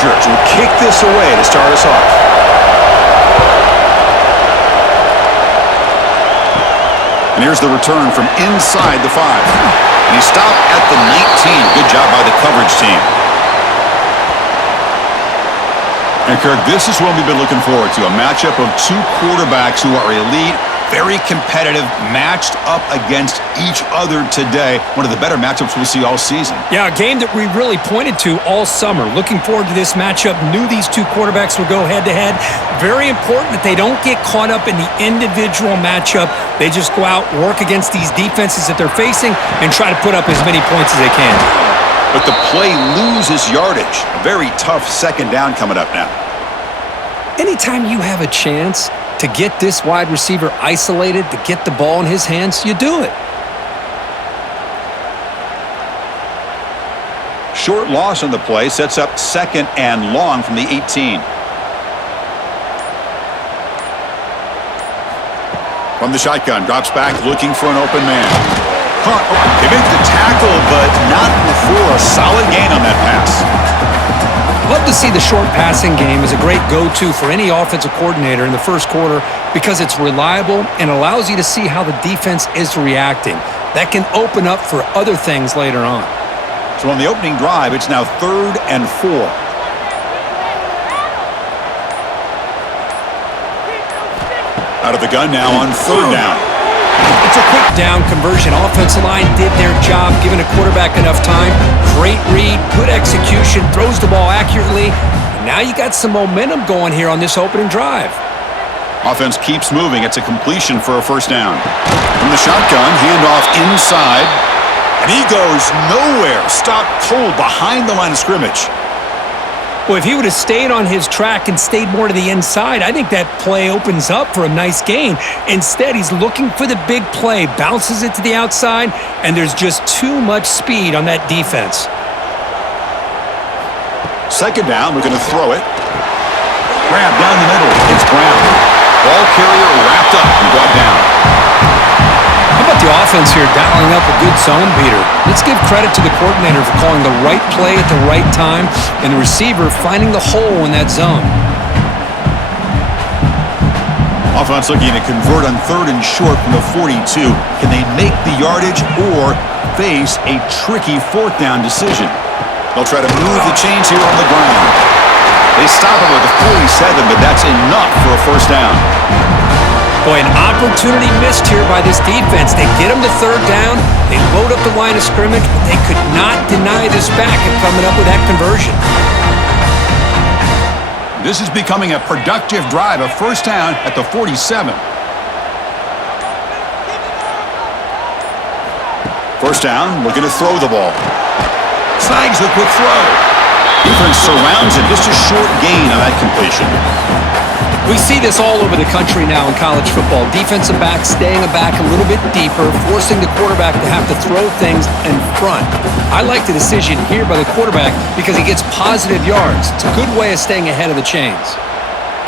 Hoosiers will kick this away to start us off. And here's the return from inside the 5. And he stopped at the 19. Good job by the coverage team. And Kirk, this is what we've been looking forward to, a matchup of two quarterbacks who are elite, very competitive, matched up against each other today. One of the better matchups we'll see all season. Yeah, a game that we really pointed to all summer. Looking forward to this matchup. Knew these two quarterbacks would go head-to-head. Very important that they don't get caught up in the individual matchup. They just go out, work against these defenses that they're facing, and try to put up as many points as they can. But the play loses yardage. A very tough second down coming up now. Anytime you have a chance to get this wide receiver isolated, to get the ball in his hands, you do it. Short loss on the play sets up second and long from the 18. From the shotgun, drops back looking for an open man. They make the tackle, but not before a solid gain on that pass. Love to see the short passing game as a great go-to for any offensive coordinator in the first quarter because it's reliable and allows you to see how the defense is reacting. That can open up for other things later on. So on the opening drive, it's now 3rd and 4. Out of the gun now on 3rd down. It's a quick down conversion. Offensive line did their job, giving a quarterback enough time. Great read, good execution, throws the ball accurately. And now you got some momentum going here on this opening drive. Offense keeps moving. It's a completion for a first down. From the shotgun, handoff inside. And he goes nowhere. Stopped cold behind the line of scrimmage. Well, if he would have stayed on his track and stayed more to the inside, I think that play opens up for a nice gain. Instead, he's looking for the big play, bounces it to the outside, and there's just too much speed on that defense. Second down, we're going to throw it. Grab down the middle. It's Brown. Ball carrier wrapped up and brought down. How about the offense here dialing up a good zone beater? Let's give credit to the coordinator for calling the right play at the right time and the receiver finding the hole in that zone. Offense looking to convert on 3rd and short from the 42. Can they make the yardage or face a tricky 4th down decision? They'll try to move the chains here on the ground. They stop him at the 47, but that's enough for a first down. Boy, an opportunity missed here by this defense. They get him to 3rd down. They load up the line of scrimmage, but they could not deny this back and coming up with that conversion. This is becoming a productive drive, a first down at the 47. First down, looking to throw the ball. Snags the quick throw. Defense surrounds it, just a short gain on that completion. We see this all over the country now in college football. Defensive backs staying back a little bit deeper, forcing the quarterback to have to throw things in front. I like the decision here by the quarterback because he gets positive yards. It's a good way of staying ahead of the chains.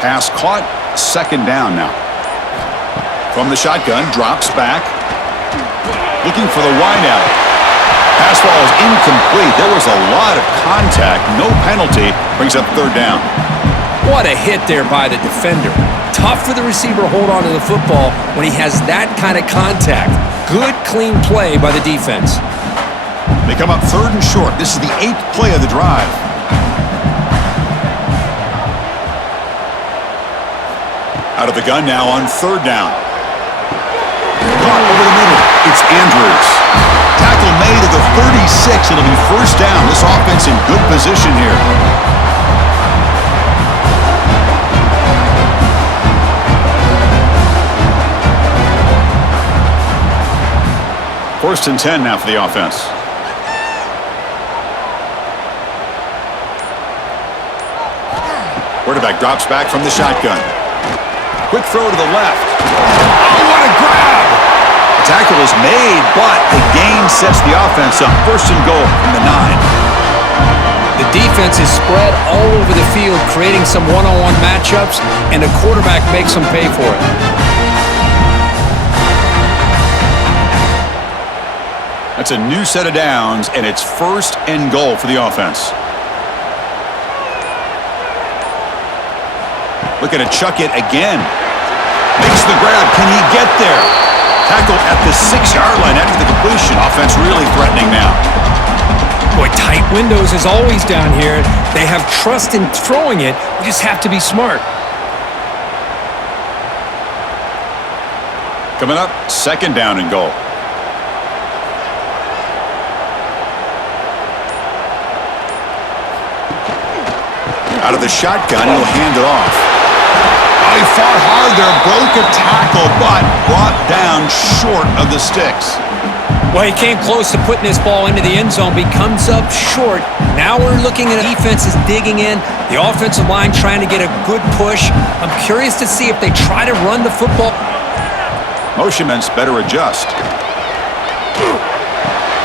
Pass caught, second down now. From the shotgun, drops back. Looking for the wideout. Pass ball is incomplete. There was a lot of contact. No penalty. Brings up 3rd down. What a hit there by the defender. Tough for the receiver to hold on to the football when he has that kind of contact. Good, clean play by the defense. They come up 3rd and short. This is the 8th play of the drive. Out of the gun now on 3rd down. Caught over the middle. It's Andrews. Tackle made at the 36. It'll be first down. This offense in good position here. 1st and 10 now for the offense. Quarterback drops back from the shotgun. Quick throw to the left. Oh, what a grab! The tackle is made, but the gain sets the offense up. 1st and goal from the 9. The defense is spread all over the field, creating some one-on-one matchups, and the quarterback makes them pay for it. That's a new set of downs, and it's 1st and goal for the offense. Looking to chuck it again. Makes the grab. Can he get there? Tackle at the 6-yard line after the completion. Offense really threatening now. Boy, tight windows as always down here. They have trust in throwing it. You just have to be smart. Coming up, 2nd down and goal. Out of the shotgun, he'll hand it off. Oh, he fought hard there, broke a tackle, but brought down short of the sticks. Well, he came close to putting this ball into the end zone, but he comes up short. Now we're looking at defense is digging in. The offensive line trying to get a good push. I'm curious to see if they try to run the football. Motionments better adjust.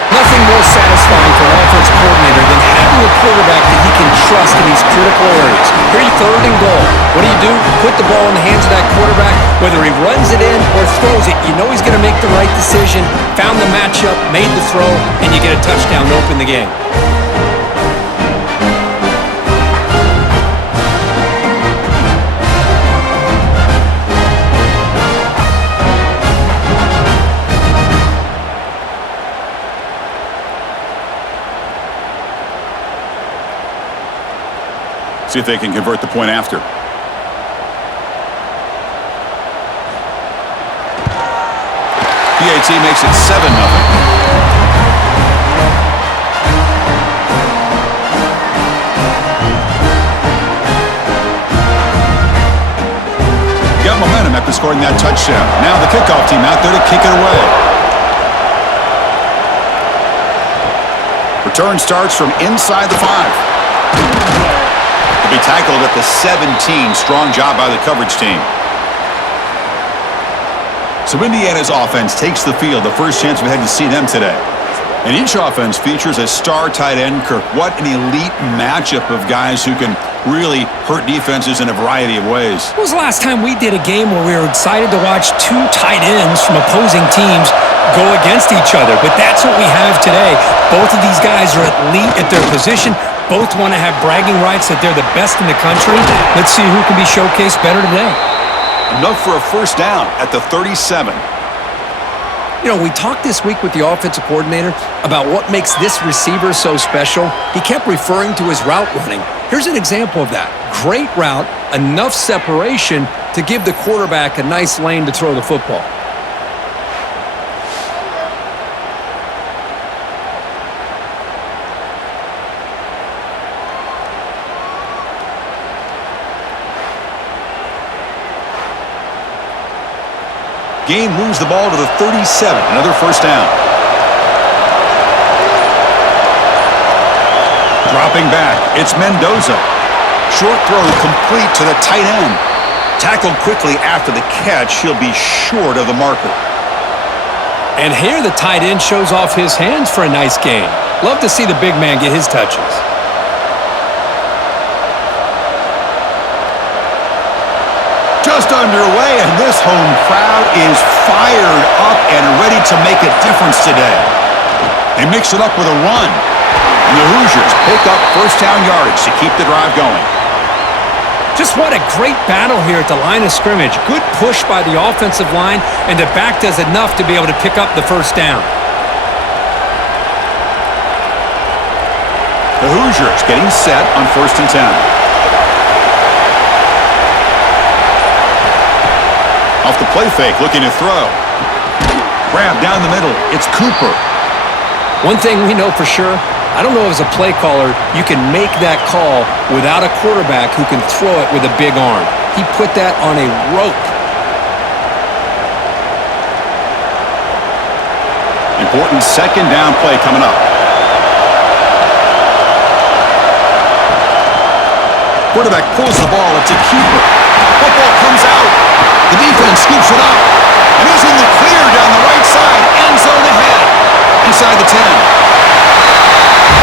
Nothing more satisfying for an offense coordinator than having a quarterback that he can trust in these critical areas. Here you 3rd and goal. What do? Put the ball in the hands of that quarterback. Whether he runs it in or throws it, you know he's going to make the right decision. Found the matchup, made the throw, and you get a touchdown to open the game. See if they can convert the point after. PAT makes it 7-0. Got momentum after scoring that touchdown. Now the kickoff team out there to kick it away. Return starts from inside the 5. To be tackled at the 17. Strong job by the coverage team. So Indiana's offense takes the field. The first chance we had to see them today. And each offense features a star tight end. Kirk, what an elite matchup of guys who can really hurt defenses in a variety of ways. When was the last time we did a game where we were excited to watch 2 tight ends from opposing teams go against each other? But that's what we have today. Both of these guys are elite at their position. Both want to have bragging rights that they're the best in the country. Let's see who can be showcased better today. Enough for a first down at the 37. You know, we talked this week with the offensive coordinator about what makes this receiver so special. He kept referring to his route running. Here's an example of that. Great route, enough separation to give the quarterback a nice lane to throw the football. Gain moves the ball to the 37. Another first down. Dropping back. It's Mendoza. Short throw complete to the tight end. Tackled quickly after the catch. He'll be short of the marker. And here the tight end shows off his hands for a nice gain. Love to see the big man get his touches. Just underway, and this home crowd is fired up and ready to make a difference today. They mix it up with a run. And the Hoosiers pick up first down yardage to keep the drive going. Just what a great battle here at the line of scrimmage. Good push by the offensive line, and the back does enough to be able to pick up the first down. The Hoosiers getting set on 1st and 10. Off the play fake, looking to throw. Grab down the middle. It's Cooper. One thing we know for sure, I don't know as a play caller, you can make that call without a quarterback who can throw it with a big arm. He put that on a rope. Important 2nd down play coming up. Quarterback pulls the ball. It's a keeper. Football comes out. The defense scoops it up. And he's in the clear down the right side. End zone ahead. Inside the 10.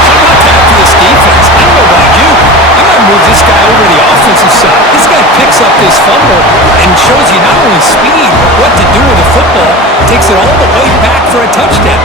How about that for this defense? I don't know about you. I might move this guy over to the offensive side. This guy picks up this fumble and shows you not only speed, but what to do with the football. Takes it all the way back for a touchdown.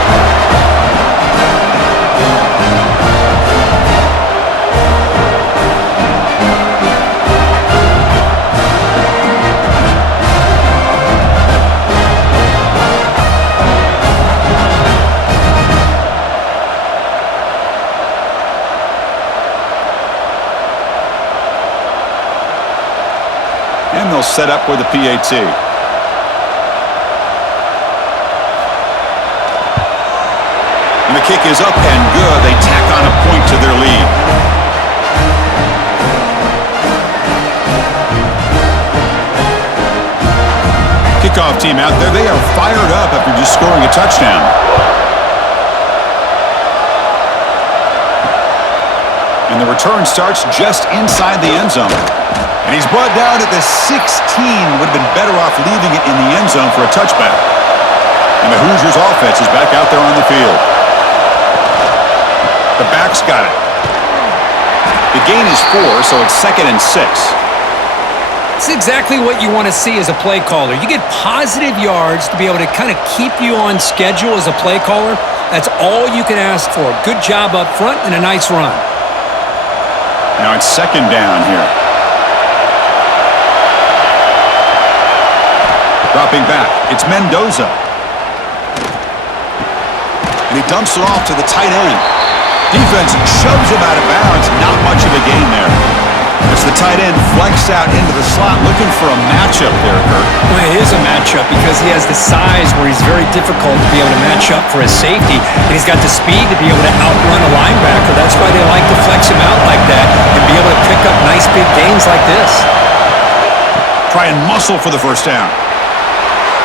set up with the PAT. And the kick is up and good. They tack on a point to their lead. Kickoff team out there. They are fired up after just scoring a touchdown. And the return starts just inside the end zone. And he's brought down at the 16. Would have been better off leaving it in the end zone for a touchback. And the Hoosiers offense is back out there on the field. The back's got it. The gain is 4, so it's 2nd and 6. It's exactly what you want to see as a play caller. You get positive yards to be able to kind of keep you on schedule as a play caller. That's all you can ask for. Good job up front and a nice run. Now it's 2nd down here. Dropping back, it's Mendoza. And he dumps it off to the tight end. Defense shoves him out of bounds. Not much of a gain there. As the tight end flex out into the slot, looking for a matchup there, Kurt. Well, it is a matchup because he has the size where he's very difficult to be able to match up for his safety. And he's got the speed to be able to outrun a linebacker. That's why they like to flex him out like that and be able to pick up nice big gains like this. Try and muscle for the first down.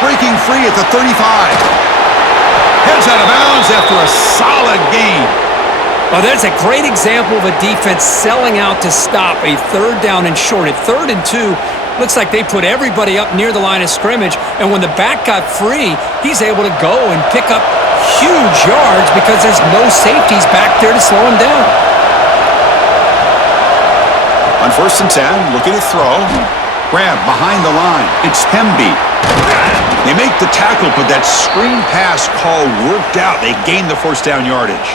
Breaking free at the 35. Heads out of bounds after a solid gain. Well, that's a great example of a defense selling out to stop a 3rd down and short. At 3rd and 2, looks like they put everybody up near the line of scrimmage, and when the back got free, he's able to go and pick up huge yards because there's no safeties back there to slow him down. On 1st and 10, looking to throw. Grab behind the line. It's Hemby. They make the tackle, but that screen pass call worked out. They gained the 1st down yardage.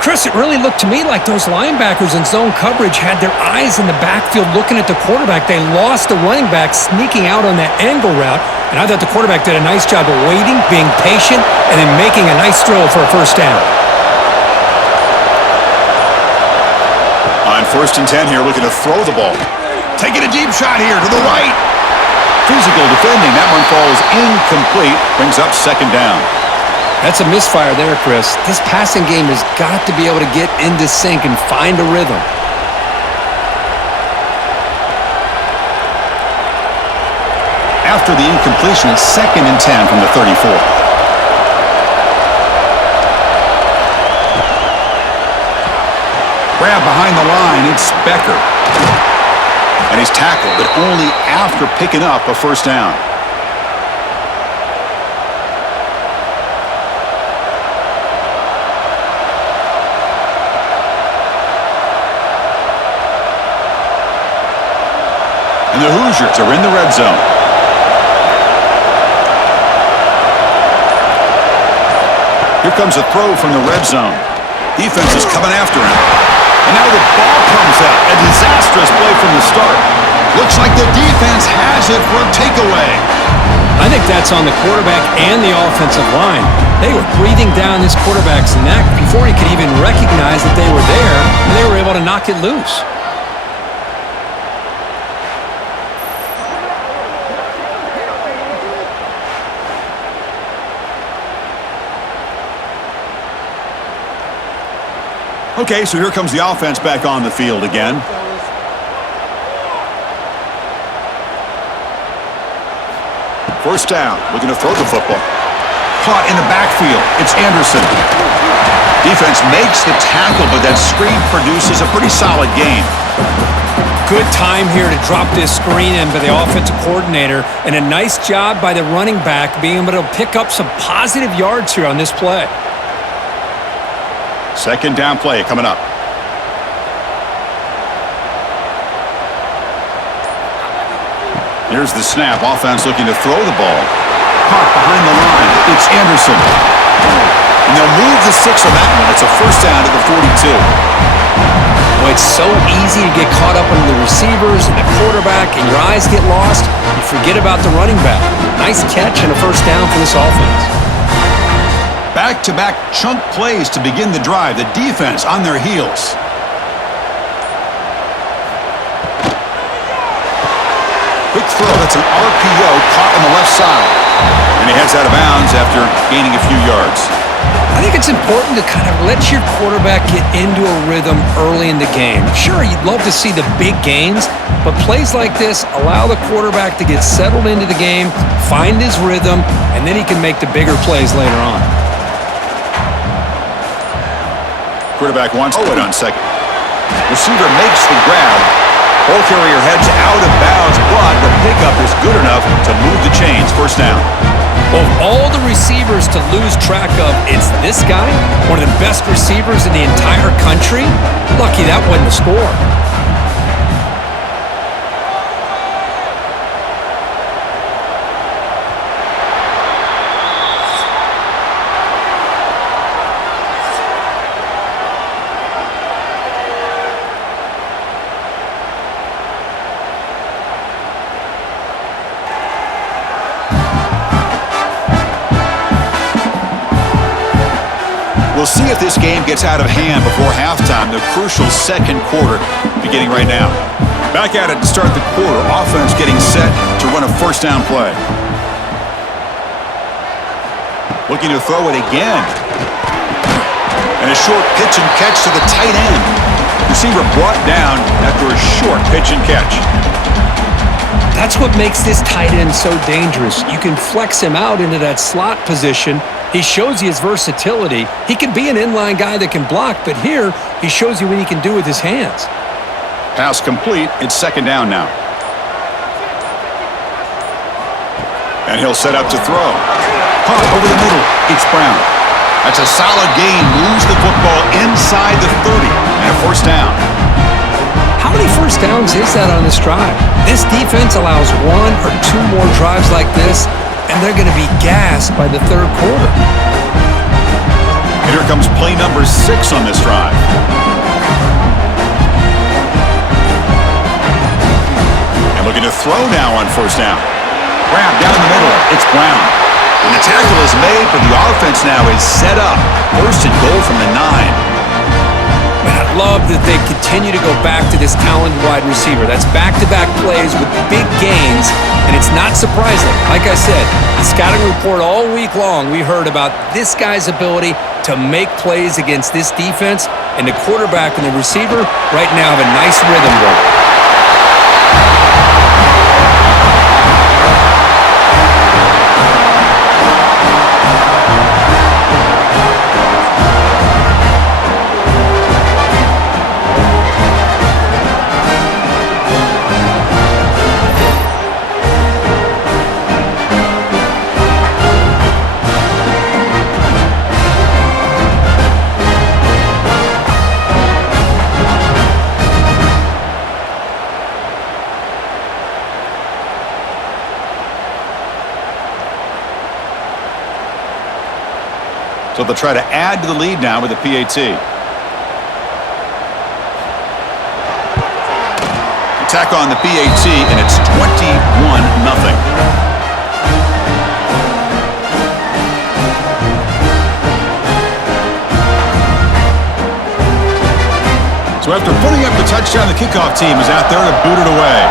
Chris, it really looked to me like those linebackers in zone coverage had their eyes in the backfield looking at the quarterback. They lost the running back sneaking out on that angle route, and I thought the quarterback did a nice job of waiting, being patient, and then making a nice throw for a 1st down. On 1st and 10 here, looking to throw the ball. Taking a deep shot here to the right. Physical defending. That one falls incomplete. Brings up 2nd down. That's a misfire there, Chris. This passing game has got to be able to get into sync and find a rhythm. After the incompletion, it's 2nd and 10 from the 34. Grab behind the line, it's Becker. And he's tackled, but only after picking up a 1st down. And the Hoosiers are in the red zone. Here comes a throw from the red zone. Defense is coming after him. And now the ball comes out. A disastrous play from the start. Looks like the defense has it for a takeaway. I think that's on the quarterback and the offensive line. They were breathing down this quarterback's neck before he could even recognize that they were there, and they were able to knock it loose. Okay, so here comes the offense back on the field again. First down, looking to throw the football. Caught in the backfield, it's Anderson. Defense makes the tackle, but that screen produces a pretty solid gain. Good time here to drop this screen in by the offensive coordinator, and a nice job by the running back being able to pick up some positive yards here on this play. 2nd down play coming up. Here's the snap. Offense looking to throw the ball. Caught behind the line. It's Anderson. And they'll move the 6 on that one. It's a 1st down to the 42. Well, it's so easy to get caught up on the receivers and the quarterback, and your eyes get lost. You forget about the running back. Nice catch and a 1st down for this offense. Back-to-back chunk plays to begin the drive. The defense on their heels. Quick quick throw. That's an RPO caught on the left side. And he heads out of bounds after gaining a few yards. I think it's important to kind of let your quarterback get into a rhythm early in the game. Sure, you'd love to see the big gains, but plays like this allow the quarterback to get settled into the game, find his rhythm, and then he can make the bigger plays later on. Quarterback wants to on second. Receiver makes the grab. Ball carrier heads out of bounds, but the pickup is good enough to move the chains. First down. Of all the receivers to lose track of, it's this guy, one of the best receivers in the entire country. Lucky that wasn't the score. We'll see if this game gets out of hand before halftime, the crucial second quarter beginning right now. Back at it to start the quarter. Offense getting set to run a first down play. Looking to throw it again. And a short pitch and catch to the tight end. Receiver brought down after a short pitch and catch. That's what makes this tight end so dangerous. You can flex him out into that slot position. He shows you his versatility. He can be an inline guy that can block, but here he shows you what he can do with his hands. Pass complete. It's second down now. And he'll set up to throw. Caught over the middle. It's Brown. That's a solid gain. Moves the football inside the 30. And a first down. How many first downs is that on this drive? This defense allows one or two more drives like this, and they're going to be gassed by the third quarter. And here comes play number 6 on this drive. And looking to throw now on first down. Grab down the middle. It's Brown. And the tackle is made, but the offense now is set up. First and goal from the 9. And I love that they continue to go back to this talented wide receiver. That's back-to-back plays with big gains, and it's not surprising. Like I said, the scouting report all week long, we heard about this guy's ability to make plays against this defense, and the quarterback and the receiver right now have a nice rhythm going. So they'll try to add to the lead now with the PAT. Attack on the PAT, and it's 21-0. So after putting up the touchdown, the kickoff team is out there to boot it away.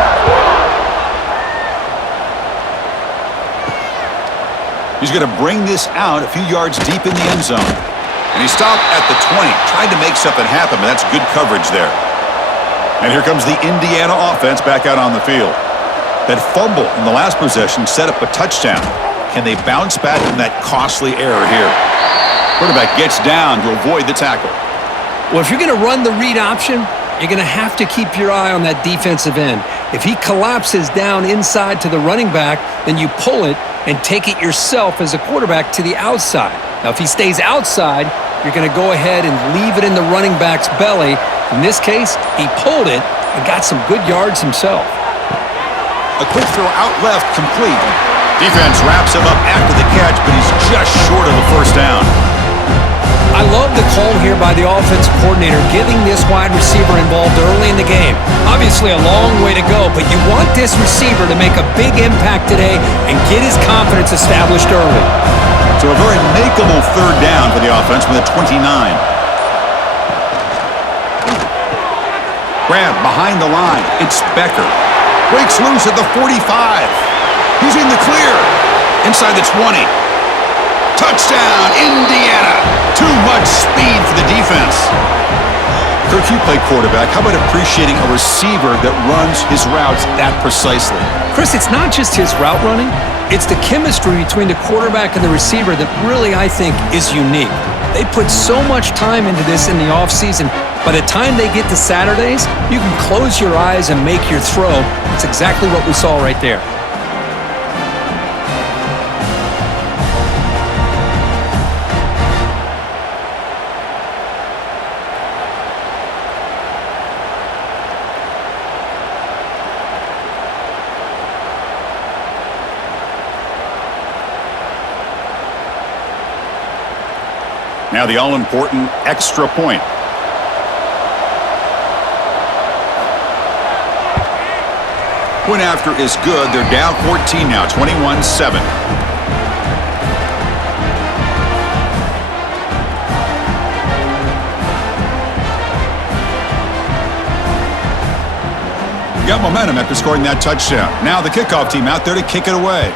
He's going to bring this out a few yards deep in the end zone. And he stopped at the 20, tried to make something happen, but that's good coverage there. And here comes the Indiana offense back out on the field. That fumble in the last possession set up a touchdown. Can they bounce back from that costly error here? Quarterback gets down to avoid the tackle. Well, if you're going to run the read option, you're going to have to keep your eye on that defensive end. If he collapses down inside to the running back, then you pull it and take it yourself as a quarterback to the outside. Now, if he stays outside, you're going to go ahead and leave it in the running back's belly. In this case, he pulled it and got some good yards himself. A quick throw out left, complete. Defense wraps him up after the catch, but he's just short of the first down. I love the call here by the offensive coordinator, getting this wide receiver involved early in the game. Obviously a long way to go, but you want this receiver to make a big impact today and get his confidence established early. So a very makeable third down for the offense with a 29. Grab behind the line. It's Becker. Breaks loose at the 45. He's in the clear. Inside the 20. Touchdown, Indiana. Too much speed for the defense. Kirk, you play quarterback. How about appreciating a receiver that runs his routes that precisely? Chris, it's not just his route running. It's the chemistry between the quarterback and the receiver that really, I think, is unique. They put so much time into this in the offseason. By the time they get to Saturdays, you can close your eyes and make your throw. It's exactly what we saw right there. Now the all-important extra point. Point after is good. They're down 14 now, 21-7. Got momentum after scoring that touchdown. Now the kickoff team out there to kick it away.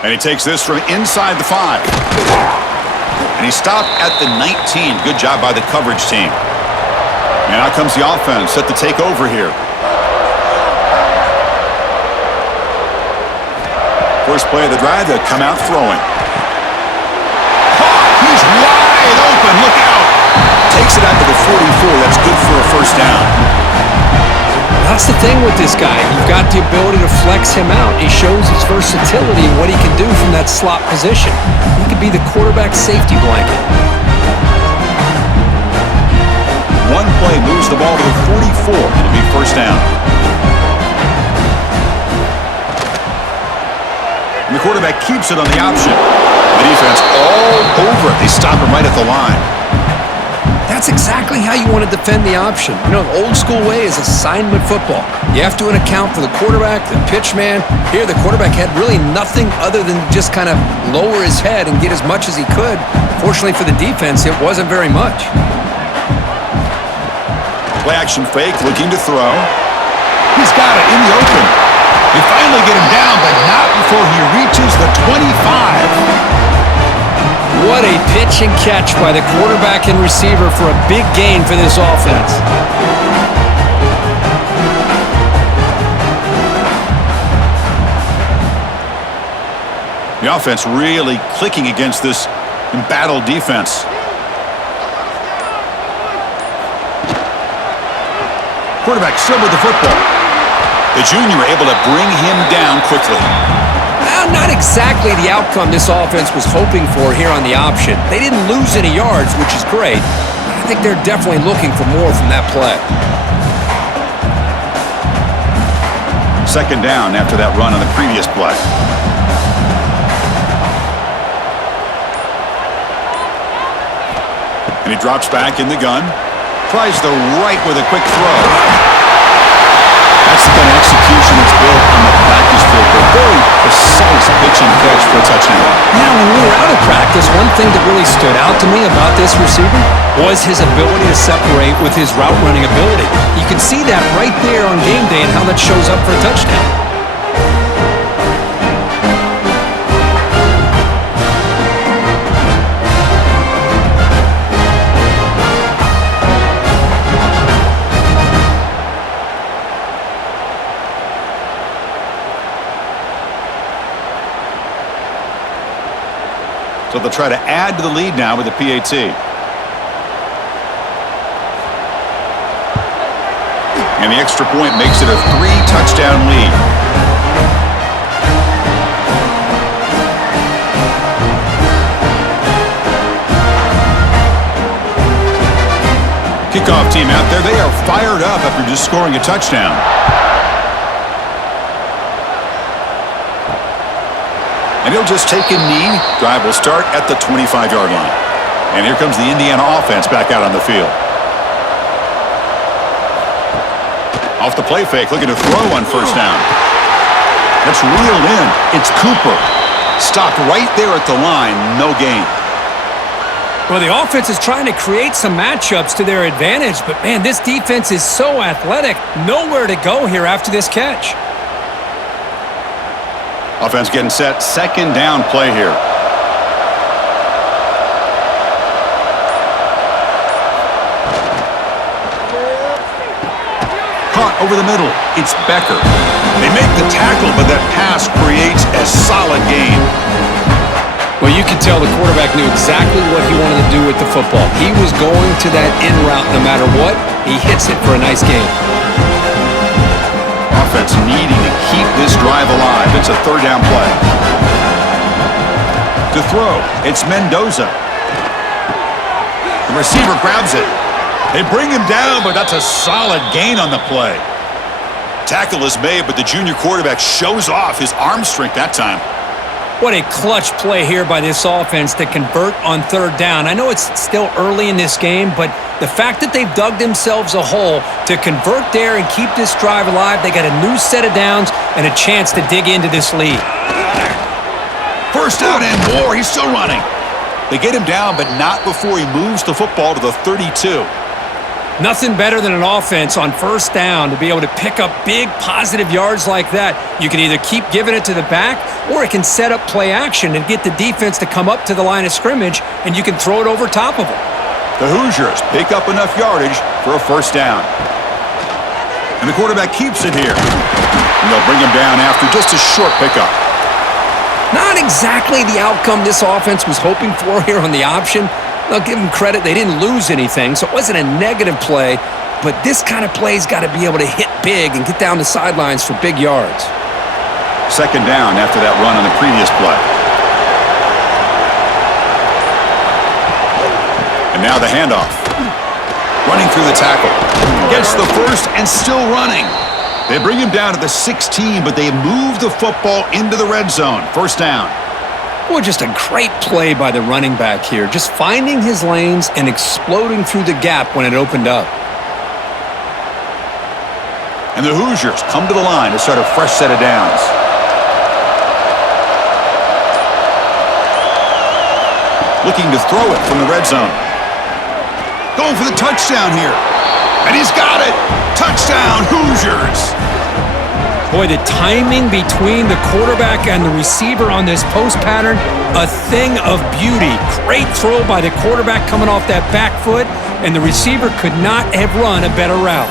And he takes this from inside the 5. And he stopped at the 19. Good job by the coverage team. And out comes the offense set to take over here. First play of the drive, they'll come out throwing. Caught! He's wide open. Look out! Takes it out to the 44. That's good for a first down. That's the thing with this guy. You've got the ability to flex him out. He shows his versatility and what he can do from that slot position. He could be the quarterback safety blanket. One play moves the ball to the 44. It'll be first down. And the quarterback keeps it on the option. The defense all over it. They stop him right at the line. That's exactly how you want to defend the option. You know, the old school way is assignment football. You have to account for the quarterback, the pitch man. Here, the quarterback had really nothing other than just kind of lower his head and get as much as he could. Fortunately for the defense, it wasn't very much. Play action fake, looking to throw. He's got it in the open. They finally get him down, but not before he reaches the 25. What a pitch and catch by the quarterback and receiver for a big gain for this offense. The offense really clicking against this embattled defense. Quarterback still with the football. The junior able to bring him down quickly. Not exactly the outcome this offense was hoping for here on the option. They didn't lose any yards, which is great. I think they're definitely looking for more from that play. Second down after that run on the previous play. And he drops back in the gun. Tries the right with a quick throw. That's the kind of execution that's built on the practice field. A very precise pitch and catch for a touchdown. Now, when we were out of practice, one thing that really stood out to me about this receiver was his ability to separate with his route running ability. You can see that right there on game day and how that shows up for a touchdown. So they'll try to add to the lead now with the PAT. And the extra point makes it a 3-touchdown lead. Kickoff team out there, they are fired up after just scoring a touchdown. And he'll just take a knee. Drive will start at the 25-yard line. And here comes the Indiana offense back out on the field. Off the play fake, looking to throw on first down. That's reeled in. It's Cooper. Stopped right there at the line, no gain. Well, the offense is trying to create some matchups to their advantage, but man, this defense is so athletic. Nowhere to go here after this catch. Offense getting set. Second down play here. Caught over the middle. It's Becker. They make the tackle, but that pass creates a solid gain. Well, you could tell the quarterback knew exactly what he wanted to do with the football. He was going to that in route no matter what. He hits it for a nice gain. Offense needing to keep this drive alive. It's a third down play. To throw, it's Mendoza. The receiver grabs it. They bring him down, but that's a solid gain on the play. Tackle is made, but the junior quarterback shows off his arm strength that time. What a clutch play here by this offense to convert on third down. I know it's still early in this game, but the fact that they've dug themselves a hole to convert there and keep this drive alive, they got a new set of downs and a chance to dig into this lead. First down and more. He's still running. They get him down, but not before he moves the football to the 32. Nothing better than an offense on first down to be able to pick up big positive yards like that. You can either keep giving it to the back or it can set up play action and get the defense to come up to the line of scrimmage and you can throw it over top of them. The Hoosiers pick up enough yardage for a first down. And the quarterback keeps it here. And they'll bring him down after just a short pickup. Not exactly the outcome this offense was hoping for here on the option. I'll give them credit. They didn't lose anything, so it wasn't a negative play, but this kind of play's got to be able to hit big and get down the sidelines for big yards. Second down after that run on the previous play. And now the handoff. Running through the tackle. Gets the first and still running. They bring him down to the 16, but they move the football into the red zone. First down. Boy, just a great play by the running back here. Just finding his lanes and exploding through the gap when it opened up. And the Hoosiers come to the line to start a fresh set of downs. Looking to throw it from the red zone. Going for the touchdown here. And he's got it. Touchdown, Hoosiers. Boy, the timing between the quarterback and the receiver on this post pattern, a thing of beauty. Great throw by the quarterback coming off that back foot, and the receiver could not have run a better route.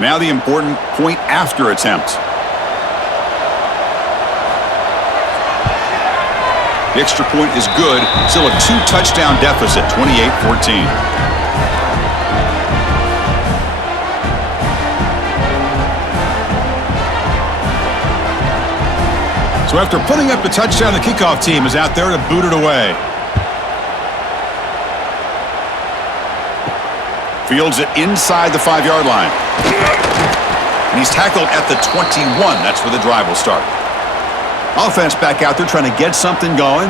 Now the important point after attempt. The extra point is good. Still a 2-touchdown deficit, 28-14. So after putting up the touchdown, the kickoff team is out there to boot it away. Fields it inside the 5-yard line. And he's tackled at the 21. That's where the drive will start. Offense back out there trying to get something going.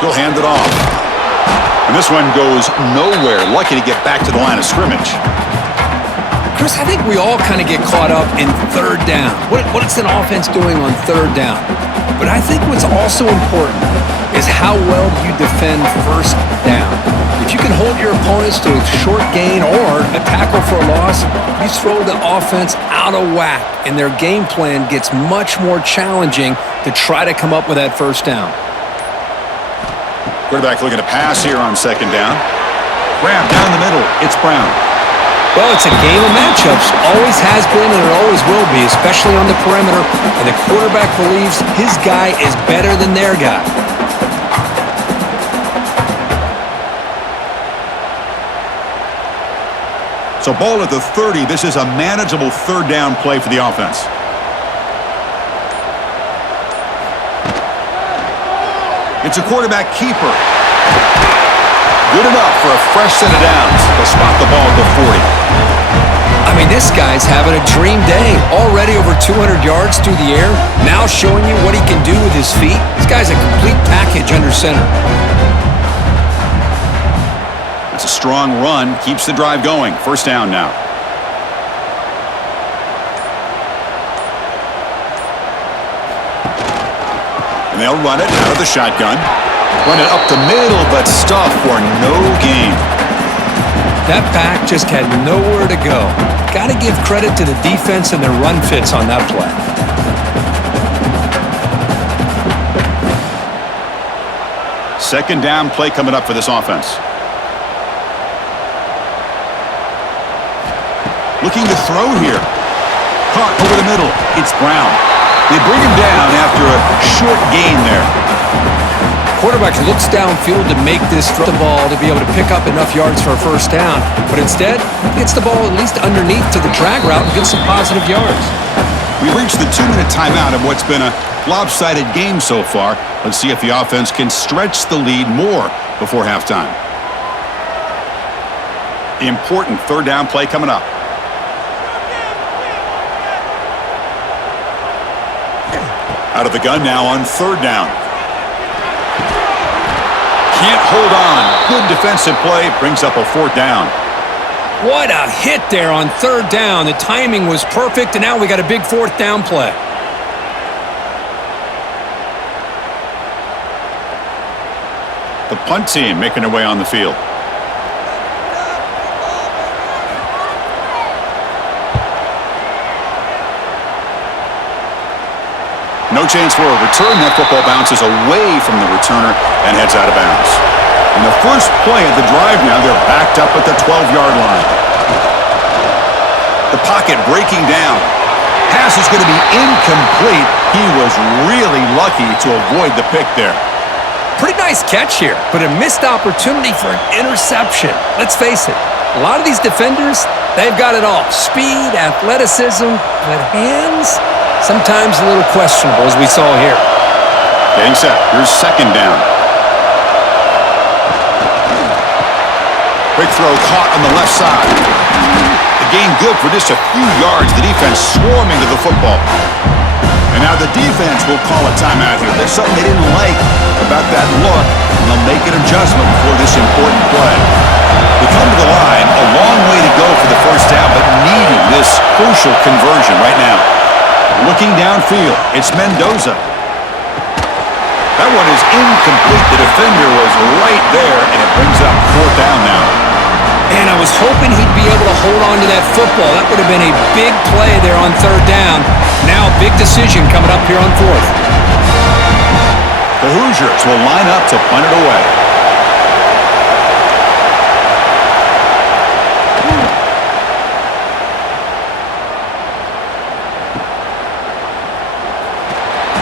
He'll hand it off. And this one goes nowhere. Lucky to get back to the line of scrimmage. Chris, I think we all kind of get caught up in third down. What's an offense doing on third down? But I think what's also important is how well you defend first down. If you can hold your opponents to a short gain or a tackle for a loss, you throw the offense out of whack, and their game plan gets much more challenging to try to come up with that first down. Quarterback looking to pass here on second down. Grab down the middle. It's Brown. Well, it's a game of matchups. Always has been and it always will be, especially on the perimeter. And the quarterback believes his guy is better than their guy. So ball at the 30. This is a manageable third down play for the offense. It's a quarterback keeper. Good enough for a fresh set of downs. They'll spot the ball at the 40. I mean, this guy's having a dream day. Already over 200 yards through the air. Now showing you what he can do with his feet. This guy's a complete package under center. It's a strong run. Keeps the drive going. First down now. And they'll run it out of the shotgun. Run it up the middle, but stuff for no gain. That back just had nowhere to go. Got to give credit to the defense and their run fits on that play. Second down play coming up for this offense. Looking to throw here. Caught over the middle. It's Brown. They bring him down after a short gain there. Quarterback looks downfield to make this throw the ball to be able to pick up enough yards for a first down, but instead gets the ball at least underneath to the drag route and gets some positive yards. We reached the 2-minute timeout of what's been a lopsided game so far. Let's see if the offense can stretch the lead more before halftime. Important third down play coming up. Out of the gun now on third down. Can't hold on. Good defensive play. Brings up a fourth down. What a hit there on third down. The timing was perfect, and now we got a big fourth down play. The punt team making their way on the field. No chance for a return. That football bounces away from the returner and heads out of bounds. In the first play of the drive now, they're backed up at the 12-yard line. The pocket breaking down. Pass is going to be incomplete. He was really lucky to avoid the pick there. Pretty nice catch here, but a missed opportunity for an interception. Let's face it, a lot of these defenders, they've got it all. Speed, athleticism, but hands, sometimes a little questionable, as we saw here. Getting set. Here's second down. Quick throw caught on the left side. The gain good for just a few yards. The defense swarming to the football. And now the defense will call a timeout here. There's something they didn't like about that look, and they'll make an adjustment for this important play. They come to the line, a long way to go for the first down, but needing this crucial conversion right now. Looking downfield, it's Mendoza. That one is incomplete. The defender was right there, and it brings up fourth down now. And I was hoping he'd be able to hold on to that football. That would have been a big play there on third down. Now a big decision coming up here on fourth. The Hoosiers will line up to punt it away.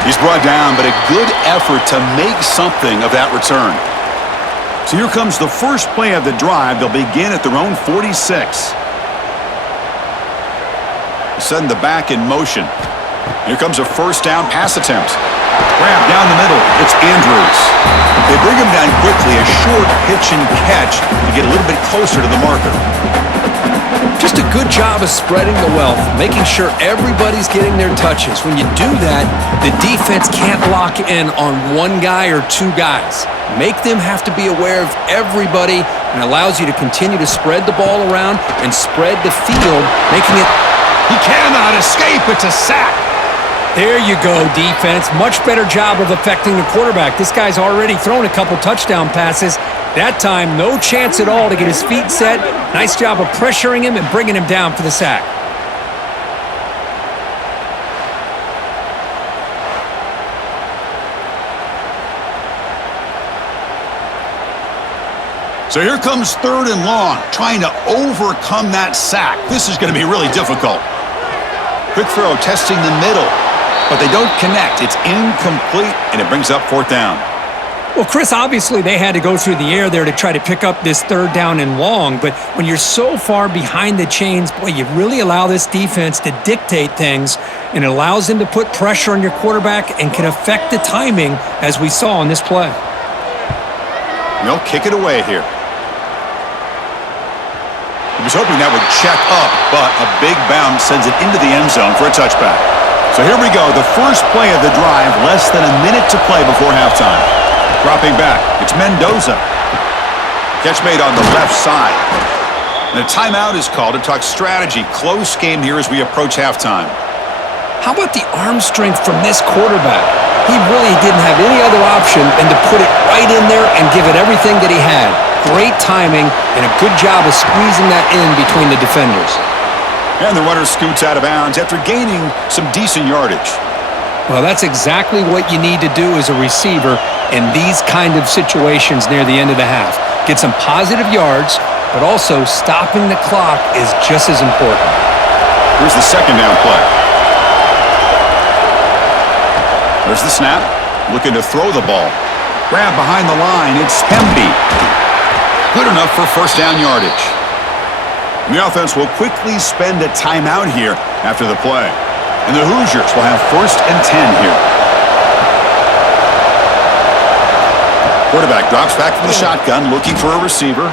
He's brought down, but a good effort to make something of that return. So here comes the first play of the drive. They'll begin at their own 46. Sending the back in motion. Here comes a first down pass attempt. Grab down the middle. It's Andrews. They bring him down quickly. A short pitch and catch to get a little bit closer to the marker. Just a good job of spreading the wealth, making sure everybody's getting their touches. When you do that, the defense can't lock in on one guy or two guys. Make them have to be aware of everybody, and allows you to continue to spread the ball around and spread the field, making it... He cannot escape. It's a sack. There you go, defense. Much better job of affecting the quarterback. This guy's already thrown a couple touchdown passes. That time, no chance at all to get his feet set. Nice job of pressuring him and bringing him down for the sack. So here comes third and long, trying to overcome that sack. This is going to be really difficult. Quick throw, testing the middle, but they don't connect. It's incomplete, and it brings up fourth down. Well, Chris, obviously they had to go through the air there to try to pick up this third down and long, but when you're so far behind the chains, boy, you really allow this defense to dictate things, and it allows them to put pressure on your quarterback and can affect the timing, as we saw on this play. They'll kick it away here. He was hoping that would check up, but a big bounce sends it into the end zone for a touchback. So here we go, the first play of the drive, less than a minute to play before halftime. Dropping back, it's Mendoza. Catch made on the left side. And a timeout is called to talk strategy. Close game here as we approach halftime. How about the arm strength from this quarterback? He really didn't have any other option than to put it right in there and give it everything that he had. Great timing and a good job of squeezing that in between the defenders. And the runner scoots out of bounds after gaining some decent yardage. Well, that's exactly what you need to do as a receiver in these kind of situations near the end of the half. Get some positive yards, but also stopping the clock is just as important. Here's the second down play. There's the snap. Looking to throw the ball. Grab behind the line. It's Hemby. Good enough for first down yardage. And the offense will quickly spend a timeout here after the play. And the Hoosiers will have 1st and 10 here. Quarterback drops back from the shotgun, looking for a receiver.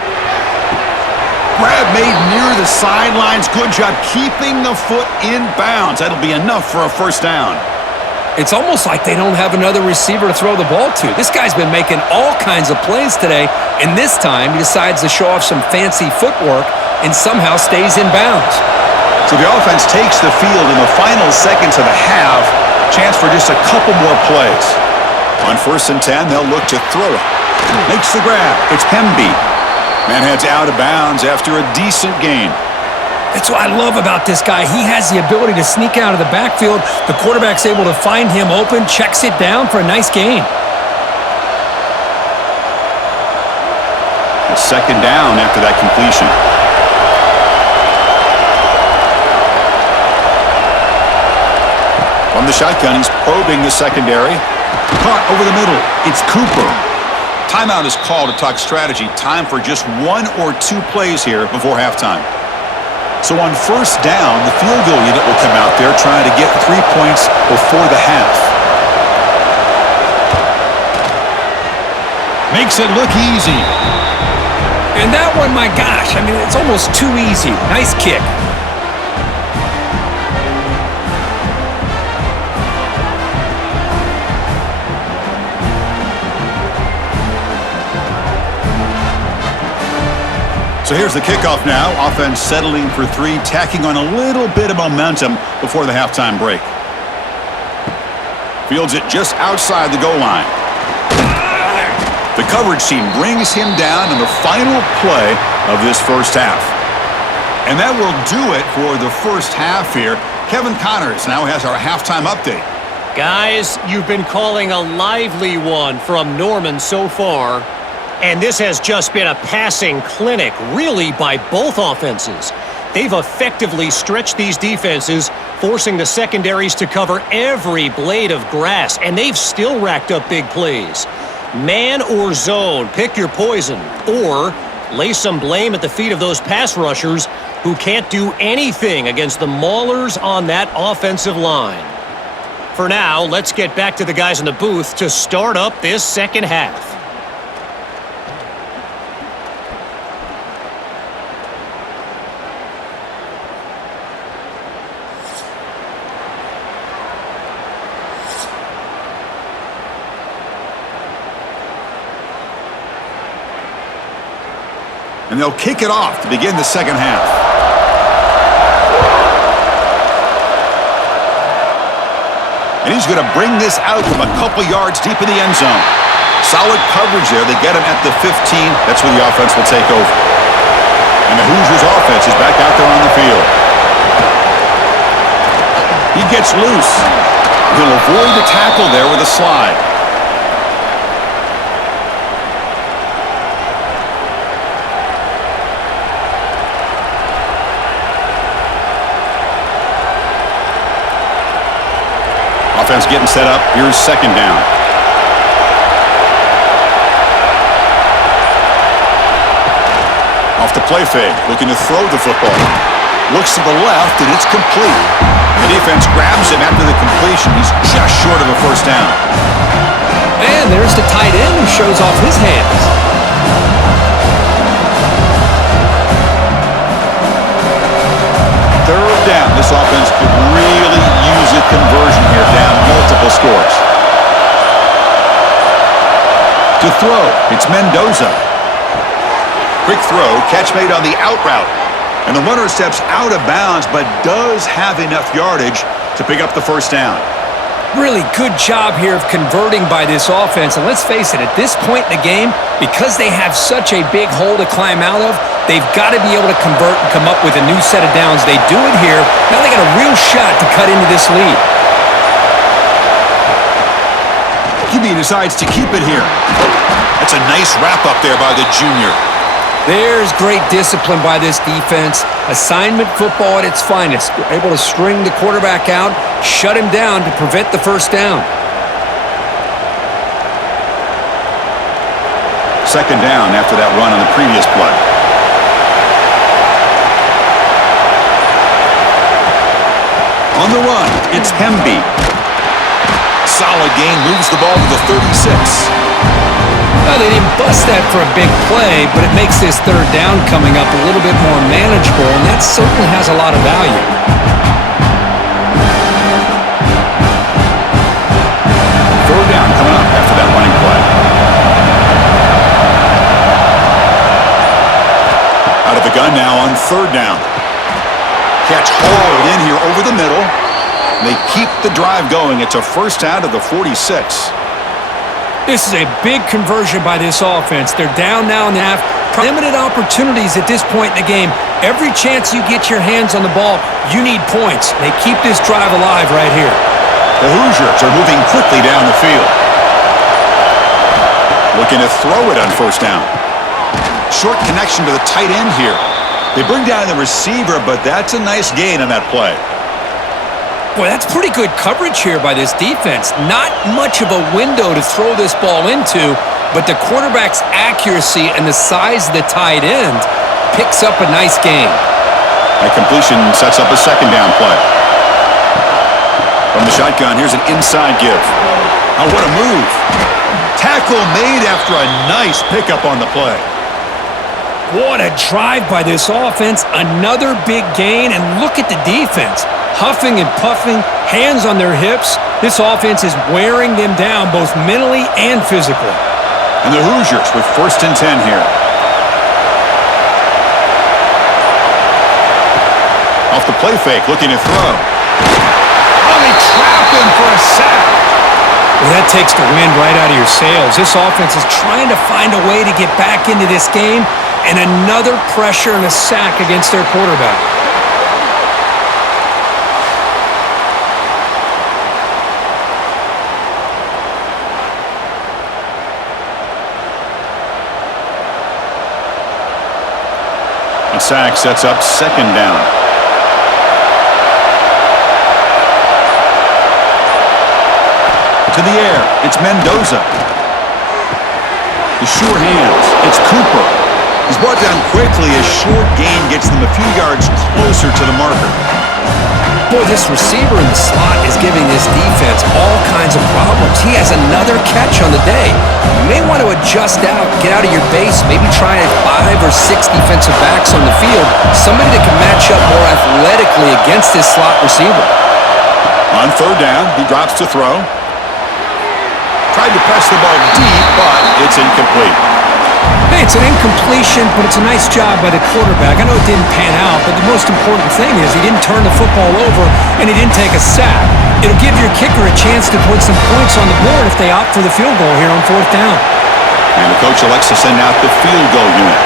Grab made near the sidelines. Good job keeping the foot in bounds. That'll be enough for a first down. It's almost like they don't have another receiver to throw the ball to. This guy's been making all kinds of plays today, and this time he decides to show off some fancy footwork and somehow stays in bounds. So the offense takes the field in the final seconds of the half. Chance for just a couple more plays. On 1st and 10, they'll look to throw it. Makes the grab. It's Hemby. Man heads out of bounds after a decent gain. That's what I love about this guy. He has the ability to sneak out of the backfield. The quarterback's able to find him open, checks it down for a nice gain. A second down after that completion. From the shotgun, he's probing the secondary. Caught over the middle. It's Cooper. Timeout is called to talk strategy. Time for just 1 or 2 plays here before halftime. So on 1st down, the field goal unit will come out there trying to get 3 points before the half. Makes it look easy. And that one, my gosh, I mean, it's almost too easy. Nice kick. So here's the kickoff now. Offense settling for 3, tacking on a little bit of momentum before the halftime break. Fields it just outside the goal line. The coverage team brings him down in the final play of this first half. And that will do it for the first half here. Kevin Connors now has our halftime update. Guys, you've been calling a lively one from Norman so far. And this has just been a passing clinic, really, by both offenses. They've effectively stretched these defenses, forcing the secondaries to cover every blade of grass, and they've still racked up big plays. Man or zone, pick your poison, or lay some blame at the feet of those pass rushers who can't do anything against the maulers on that offensive line. For now, let's get back to the guys in the booth to start up this second half. And they'll kick it off to begin the second half. And he's going to bring this out from a couple yards deep in the end zone. Solid coverage there. They get him at the 15. That's where the offense will take over. And the Hoosiers offense is back out there on the field. He gets loose. He'll avoid the tackle there with a slide. Offense getting set up. Here's second down. Off the play fake, looking to throw the football. Looks to the left, and it's complete. The defense grabs him after the completion. He's just short of a first down. And there's the tight end who shows off his hands. throw. It's Mendoza. Quick throw, catch made on the out route. And the runner steps out of bounds, but does have enough yardage to pick up the first down. Really good job here of converting by this offense. And let's face it, at this point in the game, because they have such a big hole to climb out of, they've got to be able to convert and come up with a new set of downs. They do it here. Now they got a real shot to cut into this lead. QB decides to keep it here. That's a nice wrap up there by the junior. There's great discipline by this defense. Assignment football at its finest. They're able to string the quarterback out, shut him down to prevent the first down. Second down after that run on the previous play. On the run, it's Hemby. Solid gain, moves the ball to the 36. Well, they didn't bust that for a big play, but it makes this third down coming up a little bit more manageable, and that certainly has a lot of value. Third down coming up after that running play. Out of the gun now on third down. Catch hauled in here over the middle. They keep the drive going. It's a first down to the 46. This is a big conversion by this offense. They're down now in the half. Limited opportunities at this point in the game. Every chance you get your hands on the ball, you need points. They keep this drive alive right here. The Hoosiers are moving quickly down the field. Looking to throw it on first down. Short connection to the tight end here. They bring down the receiver, but that's a nice gain on that play. Boy, that's pretty good coverage here by this defense. Not much of a window to throw this ball into, but the quarterback's accuracy and the size of the tight end picks up a nice gain. That completion sets up a second down play. From the shotgun, here's an inside give. Oh, what a move. Tackle made after a nice pickup on the play. What a drive by this offense. Another big gain, and look at the defense. Huffing and puffing, hands on their hips. This offense is wearing them down both mentally and physically. And the Hoosiers with first and 10 here. Off the play fake, looking to throw. Oh, they trap him for a sack. Well, that takes the wind right out of your sails. This offense is trying to find a way to get back into this game, and another pressure and a sack against their quarterback. And sack sets up second down. To the air, it's Mendoza. The sure hands, it's Cooper. He's brought down quickly as short gain gets them a few yards closer to the marker. Boy, this receiver in the slot is giving this defense all kinds of problems. He has another catch on the day. You may want to adjust out, get out of your base, maybe try 5 or 6 defensive backs on the field, somebody that can match up more athletically against this slot receiver. On third down, he drops to throw. Tried to press the ball deep, but it's incomplete. Hey, it's an incompletion, but it's a nice job by the quarterback. I know it didn't pan out, but the most important thing is he didn't turn the football over and he didn't take a sack. It'll give your kicker a chance to put some points on the board if they opt for the field goal here on fourth down. And the coach elects to send out the field goal unit.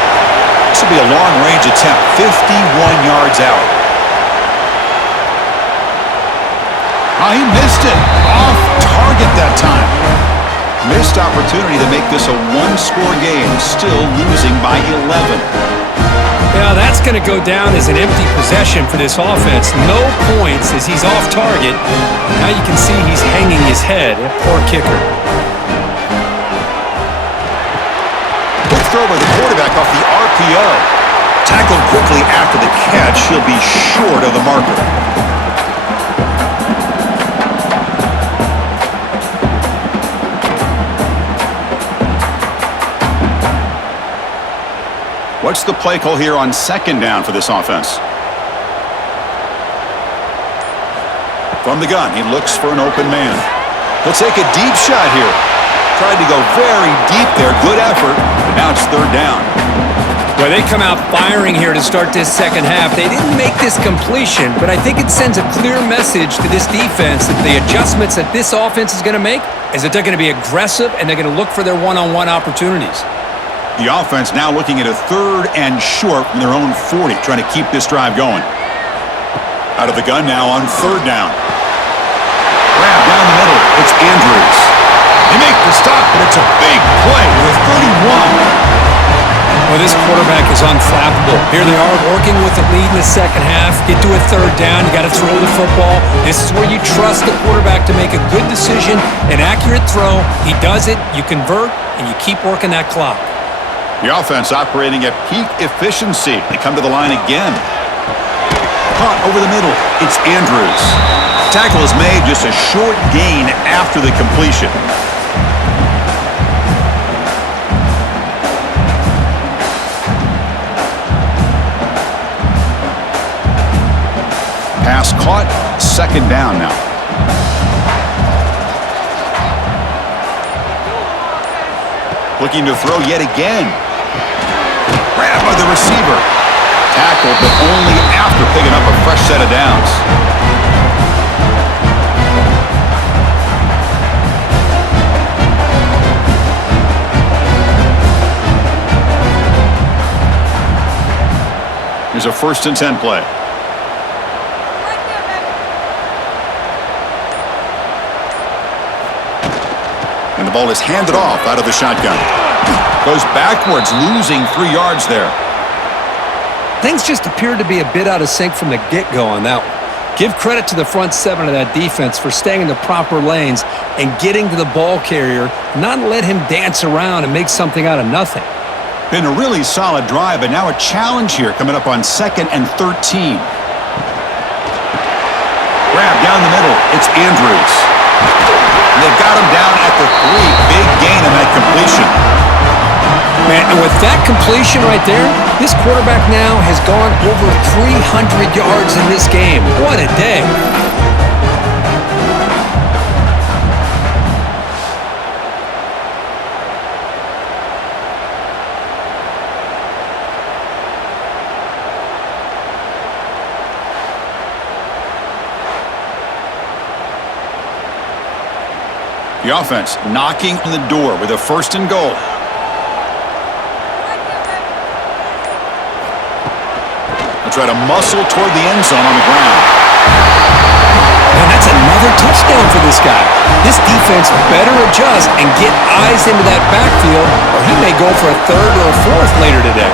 This will be a long-range attempt, 51 yards out. Oh, he missed it. Off target that time. Missed opportunity to make this a one-score game, still losing by 11. Yeah, that's going to go down as an empty possession for this offense. No points as he's off target. Now you can see he's hanging his head. Poor kicker. Quick throw by the quarterback off the RPO. Tackled quickly after the catch. He'll be short of the marker. What's the play call here on second down for this offense? From the gun, he looks for an open man. He'll take a deep shot here. tried to go very deep there. Good effort, but now it's third down. Well, they come out firing here to start this second half. They didn't make this completion, but I think it sends a clear message to this defense that the adjustments that this offense is going to make is that they're going to be aggressive and they're going to look for their one-on-one opportunities. The offense now looking at a third and short from their own 40, trying to keep this drive going. Out of the gun now on third down. Grab down the middle. It's Andrews. They make the stop, but it's a big play with 31. Well, this quarterback is unflappable. Here they are working with the lead in the second half. Get to a third down. You got to throw the football. This is where you trust the quarterback to make a good decision, an accurate throw. He does it. You convert, and you keep working that clock. The offense operating at peak efficiency. They come to the line again. Caught over the middle. It's Andrews. Tackle is made, just a short gain after the completion. Pass caught, second down now. Looking to throw yet again. Grabbed by the receiver. Tackled, but only after picking up a fresh set of downs. Here's a 1st and 10 play. And the ball is handed off out of the shotgun. Goes backwards, losing 3 yards there. Things just appeared to be a bit out of sync from the get-go on that one. Give credit to the front 7 of that defense for staying in the proper lanes and getting to the ball carrier, not let him dance around and make something out of nothing. Been a really solid drive, but now a challenge here coming up on 2nd and 13. Grab down the middle. It's Andrews. And they've got him down at the 3. Big gain on that completion. Man, and with that completion right there, this quarterback now has gone over 300 yards in this game. What a day. The offense knocking on the door with a 1st and goal. They'll try to muscle toward the end zone on the ground. And that's another touchdown for this guy. This defense better adjust and get eyes into that backfield, or he may go for a 3rd or a 4th later today.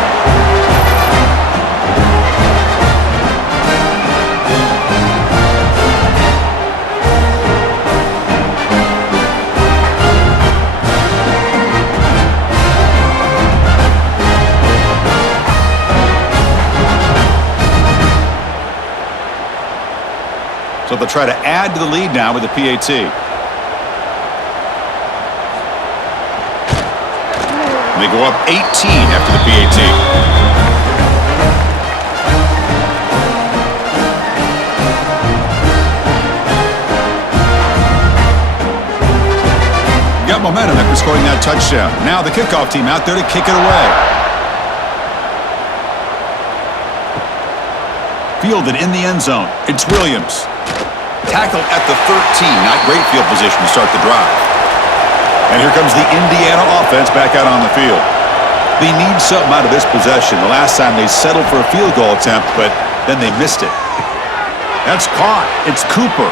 So they'll try to add to the lead now with the PAT. They go up 18 after the PAT. Got momentum after scoring that touchdown. Now the kickoff team out there to kick it away. Fielded in the end zone. It's Williams. Tackled at the 13. Not great field position to start the drive. And here comes the Indiana offense back out on the field. They need something out of this possession. The last time they settled for a field goal attempt, but then they missed it. That's caught. It's Cooper.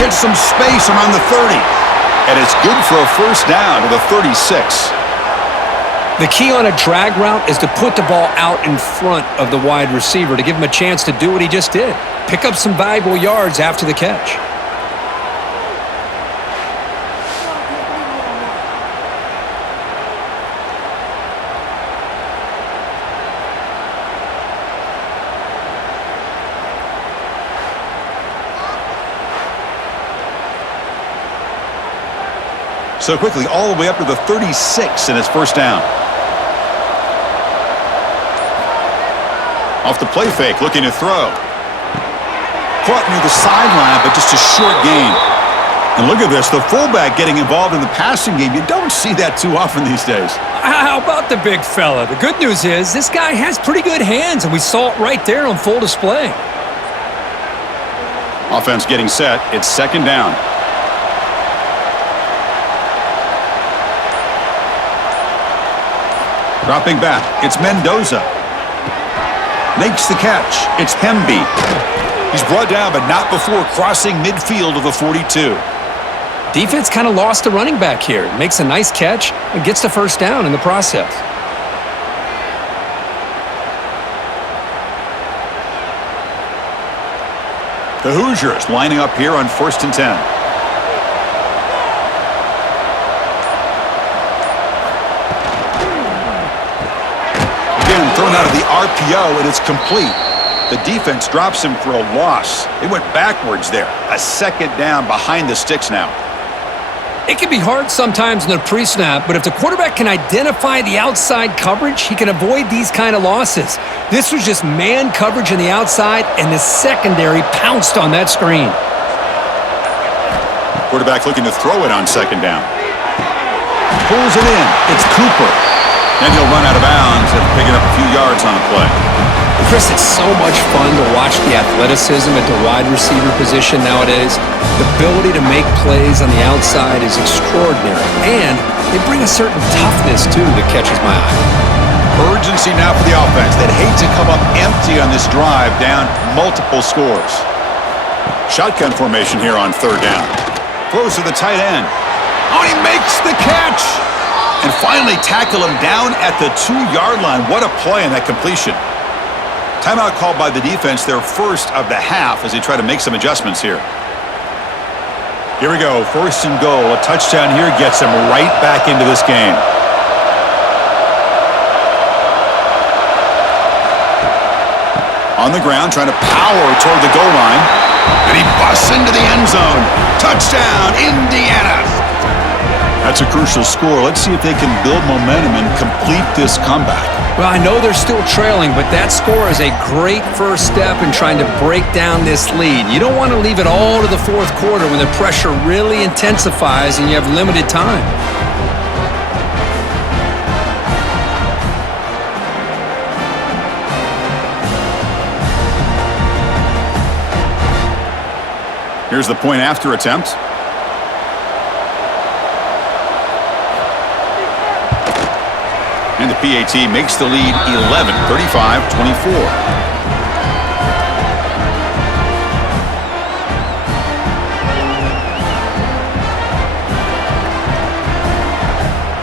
Gets some space around the 30. And it's good for a 1st down to the 36. The key on a drag route is to put the ball out in front of the wide receiver to give him a chance to do what he just did. Pick up some valuable yards after the catch. So quickly, all the way up to the 36 in his 1st down. Off the play fake, looking to throw. Caught near the sideline, but just a short gain. And look at this, the fullback getting involved in the passing game. You don't see that too often these days. How about the big fella? The good news is this guy has pretty good hands, and we saw it right there on full display. Offense getting set. It's second down. Dropping back. It's Mendoza. Makes the catch. It's Hemby. He's brought down, but not before crossing midfield of the 42. Defense kind of lost the running back here. Makes a nice catch and gets the first down in the process. The Hoosiers lining up here on 1st and 10. Again, thrown out of the RPO, and it's complete. The defense drops him for a loss. They went backwards there. A second down behind the sticks now. It can be hard sometimes in the pre-snap, but if the quarterback can identify the outside coverage, he can avoid these kind of losses. This was just man coverage on the outside, and the secondary pounced on that screen. Quarterback looking to throw it on second down. Pulls it in. It's Cooper. Then he'll run out of bounds after picking up a few yards on the play. Chris, it's so much fun to watch the athleticism at the wide receiver position nowadays. The ability to make plays on the outside is extraordinary, and they bring a certain toughness, too, that catches my eye. Urgency now for the offense. They'd hate to come up empty on this drive, down multiple scores. Shotgun formation here on third down. Throws to the tight end. Oh, he makes the catch! And finally tackle him down at the 2-yard line. What a play on that completion. Timeout called by the defense, their first of the half, as they try to make some adjustments here. Here we go, 1st and goal. A touchdown here gets them right back into this game. On the ground, trying to power toward the goal line. And he busts into the end zone. Touchdown, Indiana! That's a crucial score. Let's see if they can build momentum and complete this comeback. Well, I know they're still trailing, but that score is a great first step in trying to break down this lead. You don't want to leave it all to the fourth quarter when the pressure really intensifies and you have limited time. Here's the point after attempt. And the PAT makes the lead 11, 35-24.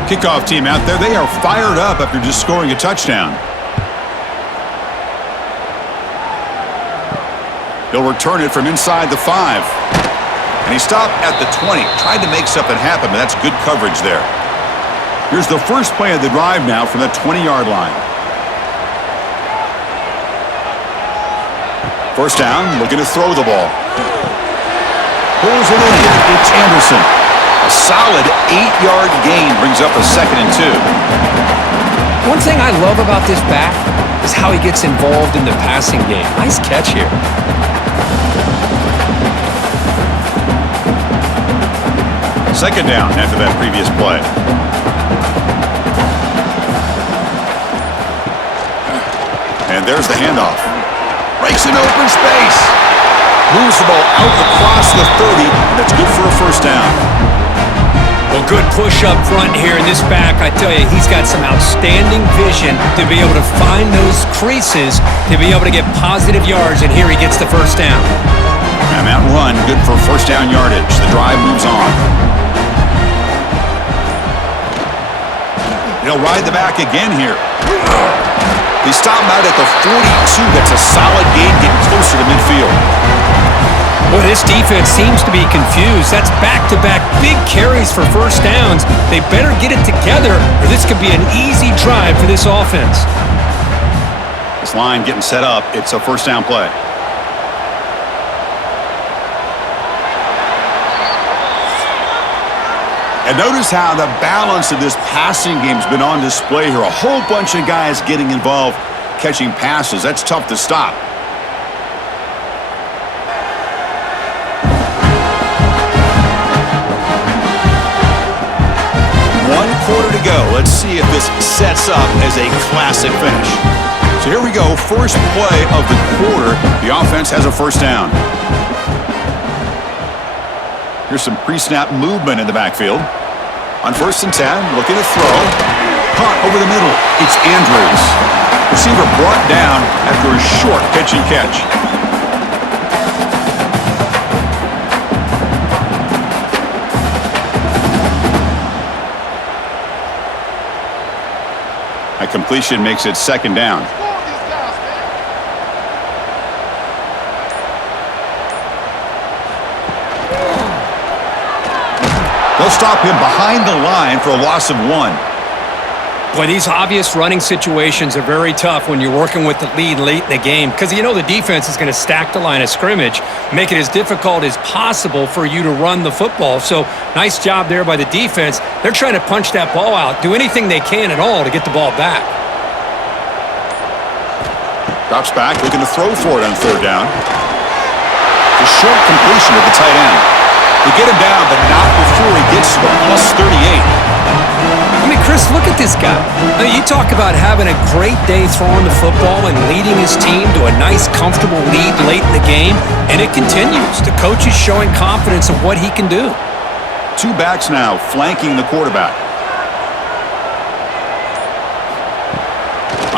Kickoff team out there. They are fired up after just scoring a touchdown. He'll return it from inside the 5. And he stopped at the 20. Tried to make something happen, but that's good coverage there. Here's the first play of the drive now from the 20-yard line. First down, looking to throw the ball. Pulls it in. It's Anderson. A solid 8-yard gain brings up a 2nd and 2. One thing I love about this back is how he gets involved in the passing game. Nice catch here. Second down after that previous play. And there's the handoff. Breaks in open space. Moves the ball out across the 30. That's good for a first down. Well, good push up front here in this back. I tell you, he's got some outstanding vision to be able to find those creases, to be able to get positive yards, and here he gets the first down. And that run, good for first down yardage. The drive moves on. He'll ride the back again here. They stop him out at the 42. That's a solid gain, getting closer to midfield. Boy, this defense seems to be confused. That's back-to-back big carries for first downs. They better get it together, or this could be an easy drive for this offense. This line getting set up. It's a first down play. And notice how the balance of this passing game's been on display here. A whole bunch of guys getting involved, catching passes. That's tough to stop. to go. Let's see if this sets up as a classic finish. So here we go, first play of the quarter. The offense has a first down. Here's some pre-snap movement in the backfield. On 1st and 10, looking to throw. Caught over the middle. It's Andrews. Receiver brought down after a short pitch and catch. A completion makes it 2nd down. They'll stop him behind the line for a loss of 1. Boy, these obvious running situations are very tough when you're working with the lead late in the game because you know the defense is going to stack the line of scrimmage, make it as difficult as possible for you to run the football. So nice job there by the defense. They're trying to punch that ball out, do anything they can at all to get the ball back. Drops back, looking to throw for it on 3rd down. A short completion to the tight end. They get him down, but not before he gets to the +38. I mean, Chris, look at this guy. I mean, you talk about having a great day throwing the football and leading his team to a nice, comfortable lead late in the game, and it continues. The coach is showing confidence of what he can do. 2 backs now flanking the quarterback.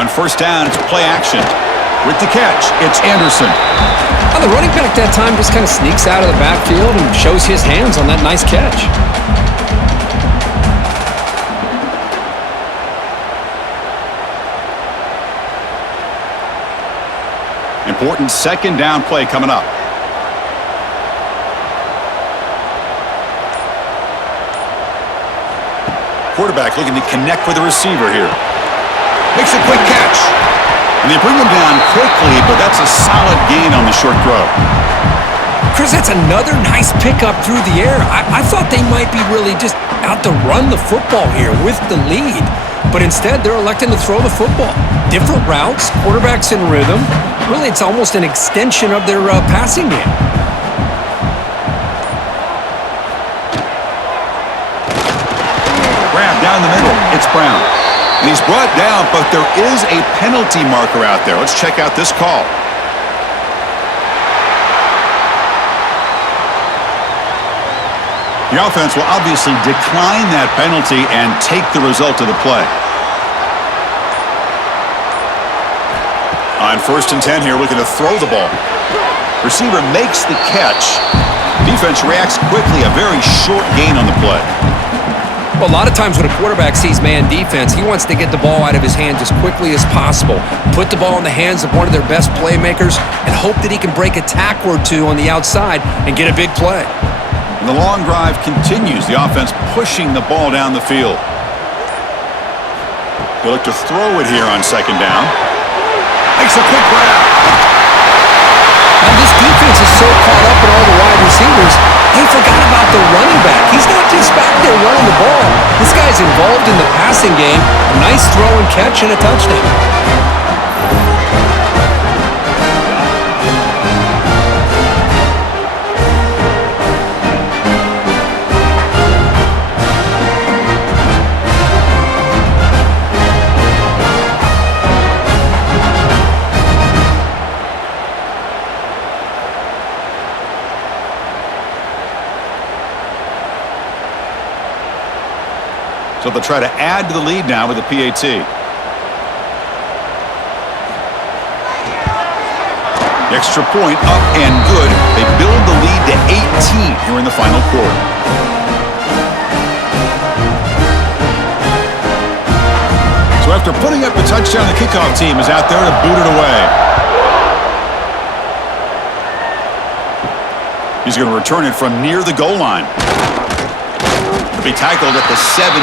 On 1st down, it's play action. With the catch, it's Anderson. Well, the running back that time just kind of sneaks out of the backfield and shows his hands on that nice catch. Important 2nd down play coming up. Quarterback looking to connect with the receiver here. Makes a quick catch. And they bring him down quickly, but that's a solid gain on the short throw. Chris, that's another nice pickup through the air. I thought they might be really just out to run the football here with the lead. But instead, they're electing to throw the football. Different routes, quarterbacks in rhythm. Really, it's almost an extension of their passing game. Grab down the middle. It's Brown. And he's brought down, but there is a penalty marker out there. Let's check out this call. The offense will obviously decline that penalty and take the result of the play. On 1st and 10 here, looking to throw the ball. Receiver makes the catch. Defense reacts quickly, a very short gain on the play. Well, a lot of times when a quarterback sees man defense, he wants to get the ball out of his hands as quickly as possible, put the ball in the hands of one of their best playmakers, and hope that he can break a tackle or two on the outside and get a big play. And the long drive continues, the offense pushing the ball down the field. They look to throw it here on 2nd down. Makes a quick grab. And this defense is so caught up in all the wide receivers, they forgot about the running back. He's not just back there running the ball. This guy's involved in the passing game. A nice throw and catch and a touchdown. So they'll try to add to the lead now with a PAT. The extra point up and good. They build the lead to 18 here in the final quarter. So after putting up the touchdown, the kickoff team is out there to boot it away. He's going to return it from near the goal line. Be tackled at the 17.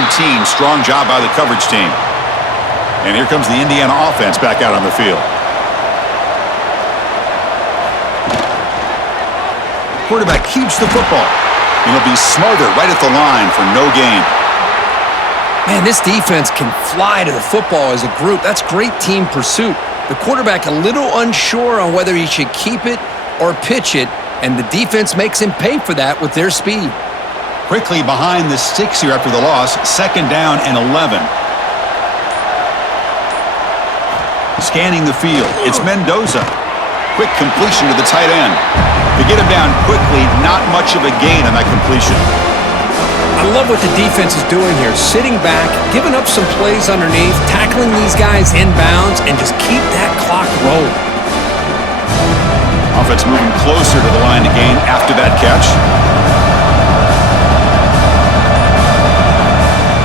Strong job by the coverage team. And here comes the Indiana offense back out on the field. Quarterback keeps the football. And he'll be smothered right at the line for no gain. Man, this defense can fly to the football as a group. That's great team pursuit. The quarterback a little unsure on whether he should keep it or pitch it, and the defense makes him pay for that with their speed. Quickly behind the 6 here after the loss. 2nd down and 11. Scanning the field. It's Mendoza. Quick completion to the tight end. To get him down quickly, not much of a gain on that completion. I love what the defense is doing here. Sitting back, giving up some plays underneath, tackling these guys inbounds, and just keep that clock rolling. Offense moving closer to the line to gain after that catch.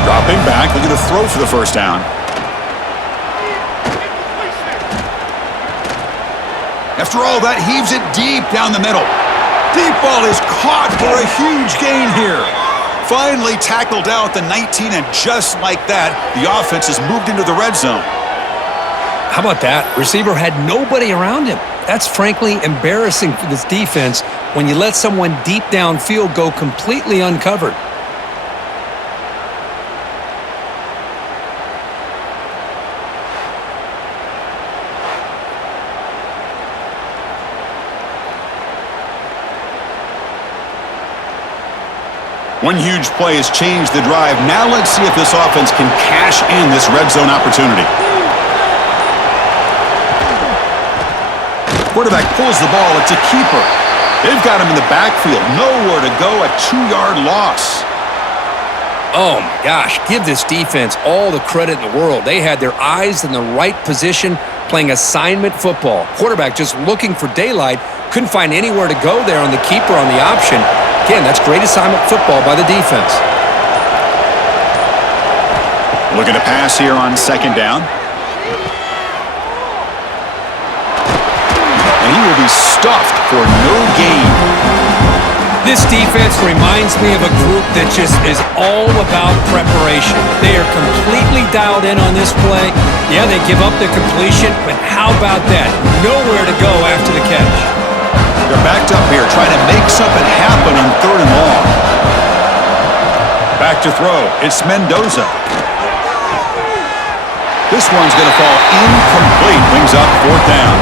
Dropping back, looking to throw for the 1st down. After all that, heaves it deep down the middle. Deep ball is caught for a huge gain here. Finally tackled out at the 19, and just like that, the offense has moved into the red zone. How about that? Receiver had nobody around him. That's frankly embarrassing for this defense when you let someone deep downfield go completely uncovered. One huge play has changed the drive. Now let's see if this offense can cash in this red zone opportunity. Quarterback pulls the ball. It's a keeper. They've got him in the backfield. Nowhere to go. A 2-yard loss. Oh, my gosh. Give this defense all the credit in the world. They had their eyes in the right position, playing assignment football. Quarterback just looking for daylight. Couldn't find anywhere to go there on the keeper on the option. Again, that's great assignment football by the defense. Looking to pass here on 2nd down. And he will be stuffed for no gain. This defense reminds me of a group that just is all about preparation. They are completely dialed in on this play. Yeah, they give up the completion, but how about that? Nowhere to go after the catch. They're backed up here trying to make something happen on 3rd and long. Back to throw. It's Mendoza. This one's going to fall incomplete. Brings up 4th down.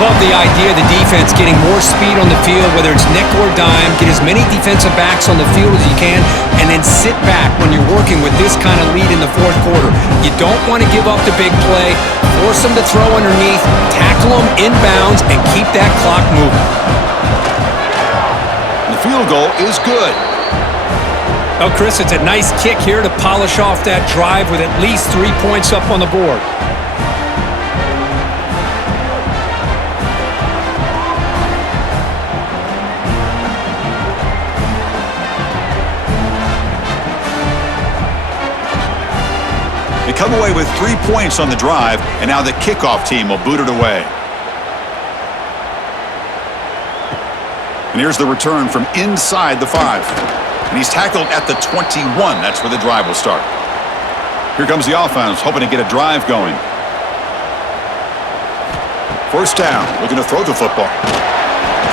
Love the idea of the defense getting more speed on the field, whether it's nickel or dime. Get as many defensive backs on the field as you can, and then sit back when you're working with this kind of lead in the 4th quarter. You don't want to give up the big play. Force them to throw underneath, tackle them inbounds, and keep that clock moving. The field goal is good. Oh, Chris, it's a nice kick here to polish off that drive with at least 3 points up on the board. They come away with 3 points on the drive, and now the kickoff team will boot it away. And here's the return from inside the 5. And he's tackled at the 21. That's where the drive will start. Here comes the offense, hoping to get a drive going. 1st down, looking to throw the football.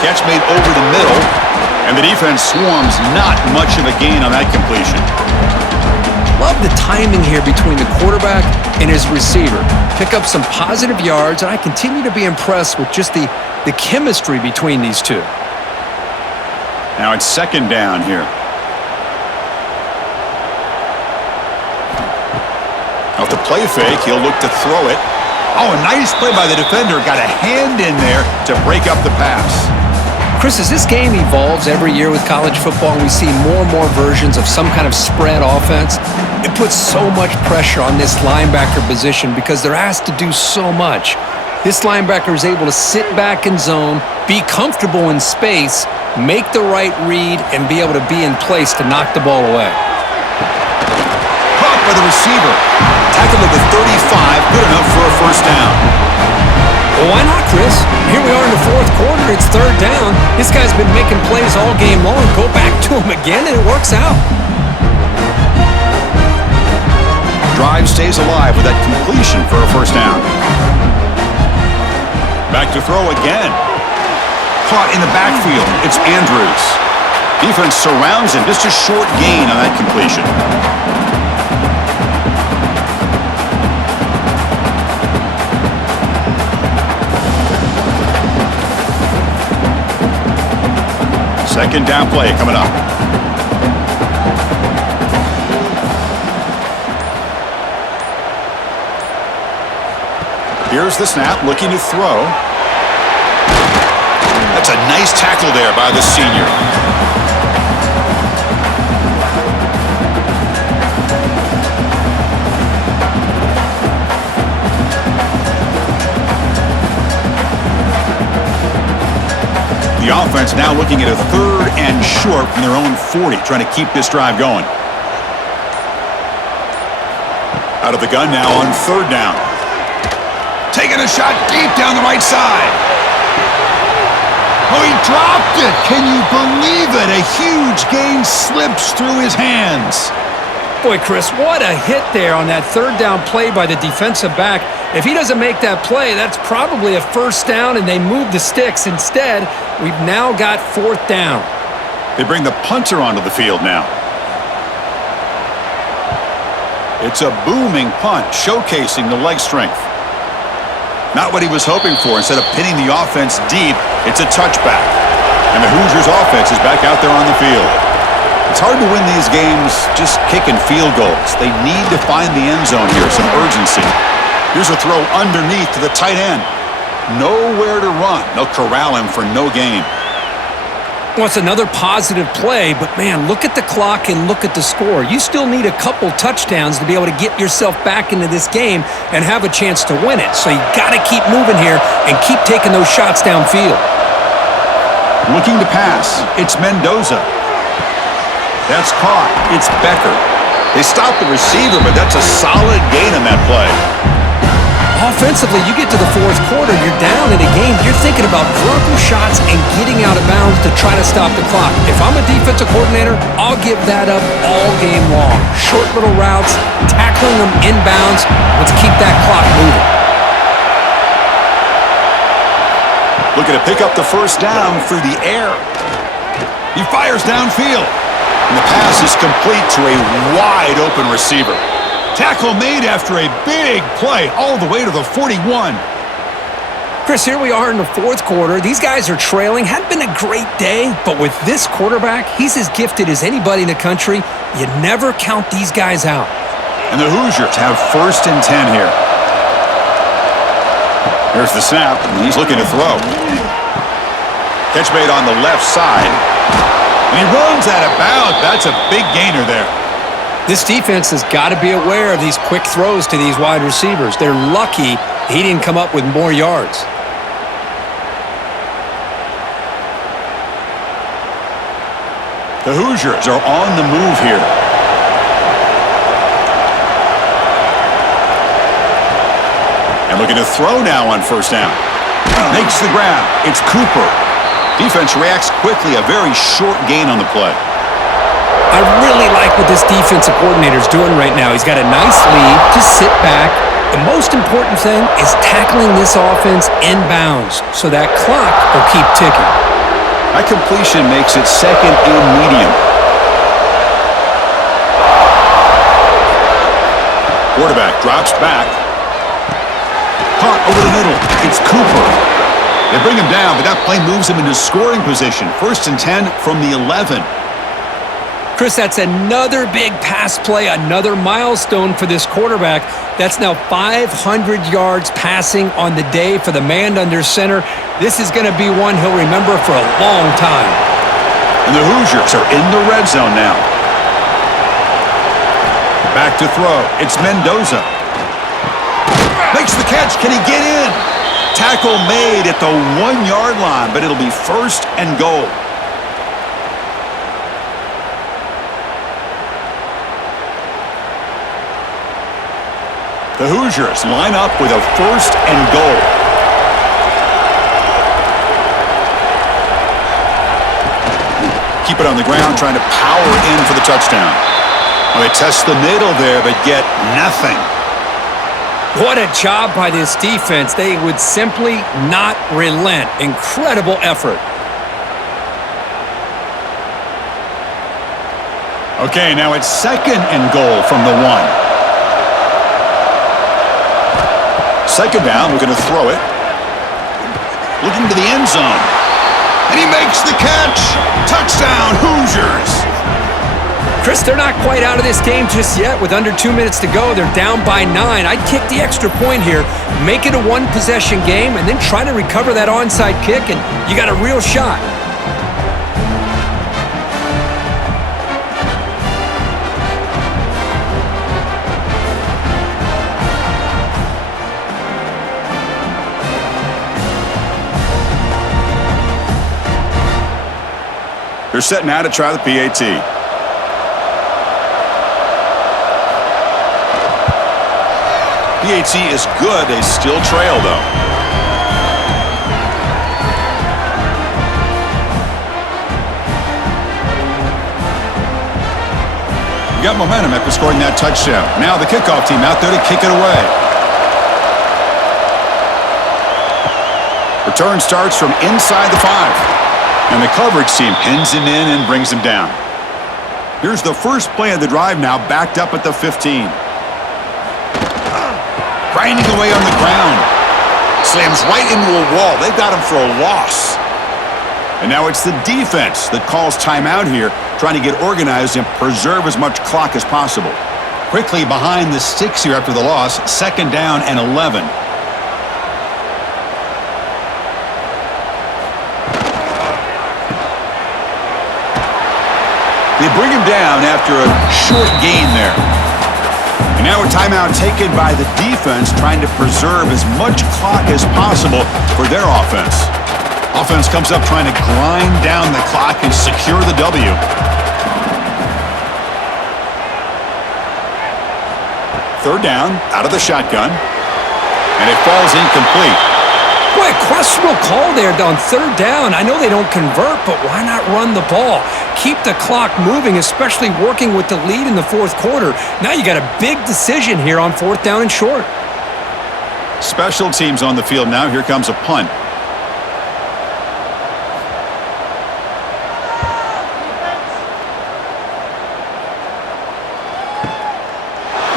Catch made over the middle, and the defense swarms. Not much of a gain on that completion. Love the timing here between the quarterback and his receiver. Pick up some positive yards, and I continue to be impressed with just the chemistry between these two. Now it's 2nd down here. Off the play fake, he'll look to throw it. Oh, a nice play by the defender. Got a hand in there to break up the pass. Chris, as this game evolves every year with college football and we see more and more versions of some kind of spread offense, it puts so much pressure on this linebacker position because they're asked to do so much. This linebacker is able to sit back in zone, be comfortable in space, make the right read, and be able to be in place to knock the ball away. Caught by the receiver. Tackled at the 35, good enough for a 1st down. Well, why not, Chris? Here we are in the 4th quarter. It's 3rd down. This guy's been making plays all game long. Go back to him again, and it works out. Drive stays alive with that completion for a 1st down. Back to throw again. Caught in the backfield. It's Andrews. Defense surrounds him. Just a short gain on that completion. Second down play coming up. Here's the snap, looking to throw. That's a nice tackle there by the senior. The offense now looking at a 3rd and short from their own 40, trying to keep this drive going. Out of the gun now on 3rd down. Taking a shot deep down the right side. Oh, he dropped it. Can you believe it? A huge gain slips through his hands. Boy, Chris, what a hit there on that 3rd down play by the defensive back. If he doesn't make that play, that's probably a 1st down, and they move the sticks. Instead, we've now got 4th down. They bring the punter onto the field now. It's a booming punt, showcasing the leg strength. Not what he was hoping for. Instead of pinning the offense deep, it's a touchback. And the Hoosiers offense is back out there on the field. It's hard to win these games just kicking field goals. They need to find the end zone here, some urgency. Here's a throw underneath to the tight end. Nowhere to run. They'll corral him for no gain. Well, it's another positive play, but man, look at the clock and look at the score. You still need a couple touchdowns to be able to get yourself back into this game and have a chance to win it. So you got to keep moving here and keep taking those shots downfield. Looking to pass. It's Mendoza. That's caught. It's Becker. They stopped the receiver, but that's a solid gain on that play. Offensively, you get to the 4th quarter, you're down in a game, you're thinking about vertical shots and getting out of bounds to try to stop the clock. If I'm a defensive coordinator, I'll give that up all game long. Short little routes, tackling them inbounds. Let's keep that clock moving. Looking to pick up the 1st down through the air. He fires downfield. And the pass is complete to a wide-open receiver. Tackle made after a big play all the way to the 41. Chris, here we are in the 4th quarter. These guys are trailing. Hadn't been a great day, but with this quarterback, he's as gifted as anybody in the country. You never count these guys out. And the Hoosiers have 1st and 10 here. Here's the snap, and he's looking to throw. Catch made on the left side. And he runs out of bounds. That's a big gainer there. This defense has got to be aware of these quick throws to these wide receivers. They're lucky he didn't come up with more yards. The Hoosiers are on the move here. And looking to throw now on 1st down. Makes the grab. It's Cooper. Defense reacts quickly. A very short gain on the play. I really like what this defensive coordinator is doing right now. He's got a nice lead. Just sit back. The most important thing is tackling this offense inbounds so that clock will keep ticking. That completion makes it 2nd and medium. Quarterback drops back. Caught over the middle. It's Cooper. They bring him down, but that play moves him into scoring position. 1st and 10 from the 11. Chris, that's another big pass play, another milestone for this quarterback. That's now 500 yards passing on the day for the man under center. This is going to be one he'll remember for a long time. And the Hoosiers are in the red zone now. Back to throw. It's Mendoza. Makes the catch. Can he get in? Tackle made at the 1-yard line, but it'll be 1st and goal. The Hoosiers line up with a 1st and goal. Keep it on the ground, trying to power in for the touchdown. Well, they test the middle there, but get nothing. What a job by this defense. They would simply not relent. Incredible effort. Okay, now it's 2nd and goal from the 1. 2nd down, we're going to throw it. Looking to the end zone. And he makes the catch. Touchdown, Hoosiers. Chris, they're not quite out of this game just yet. With under 2 minutes to go, they're down by 9. I'd kick the extra point here, make it a one-possession game, and then try to recover that onside kick, and you got a real shot. They're setting out to try the PAT. PAT is good. They still trail, though. You got momentum after scoring that touchdown. Now the kickoff team out there to kick it away. Return starts from inside the 5. And the coverage team pins him in and brings him down. Here's the first play of the drive now, backed up at the 15. Grinding away on the ground. Slams right into a wall. They've got him for a loss. And now it's the defense that calls timeout here, trying to get organized and preserve as much clock as possible. Quickly behind the sticks here after the loss, 2nd down and 11. They bring him down after a short gain there. And now a timeout taken by the defense, trying to preserve as much clock as possible for their offense. Offense comes up trying to grind down the clock and secure the W. Third down, out of the shotgun. And it falls incomplete. Boy, a questionable call there on 3rd down. I know they don't convert, but why not run the ball? Keep the clock moving, especially working with the lead in the 4th quarter. Now you got a big decision here on 4th down and short. Special teams on the field now. Here comes a punt.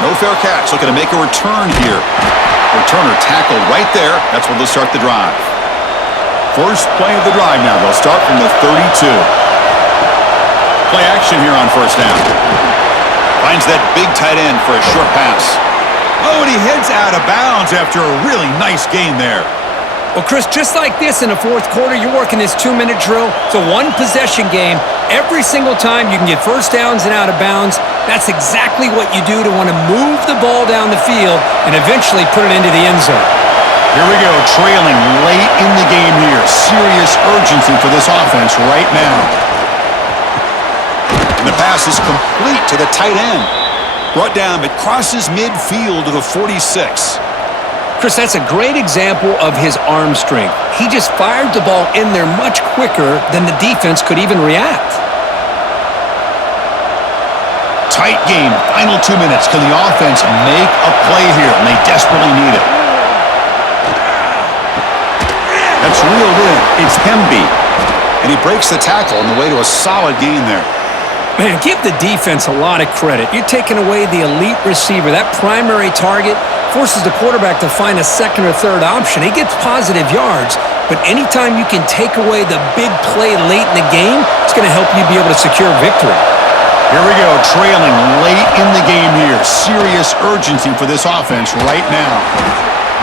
No fair catch. Looking to make a return here. Returner tackled right there. That's where they'll start the drive. First play of the drive now. They'll start from the 32. Play action here on 1st down. Finds that big tight end for a short pass. Oh, and he heads out of bounds after a really nice gain there. Well, Chris, just like this in the 4th quarter, you're working this 2-minute drill. It's a one-possession game. Every single time you can get first downs and out of bounds, that's exactly what you do to want to move the ball down the field and eventually put it into the end zone. Here we go, trailing late in the game here. Serious urgency for this offense right now. And the pass is complete to the tight end. Brought down, but crosses midfield to the 46. Chris, that's a great example of his arm strength. He just fired the ball in there much quicker than the defense could even react. Tight game, final 2 minutes. Can the offense make a play here? And they desperately need it. That's reeled in. It's Hemby. And he breaks the tackle on the way to a solid gain there. Man, give the defense a lot of credit. You're taking away the elite receiver. That primary target forces the quarterback to find a 2nd or 3rd option. He gets positive yards, but anytime you can take away the big play late in the game, it's going to help you be able to secure victory. Here we go, trailing late in the game here. Serious urgency for this offense right now.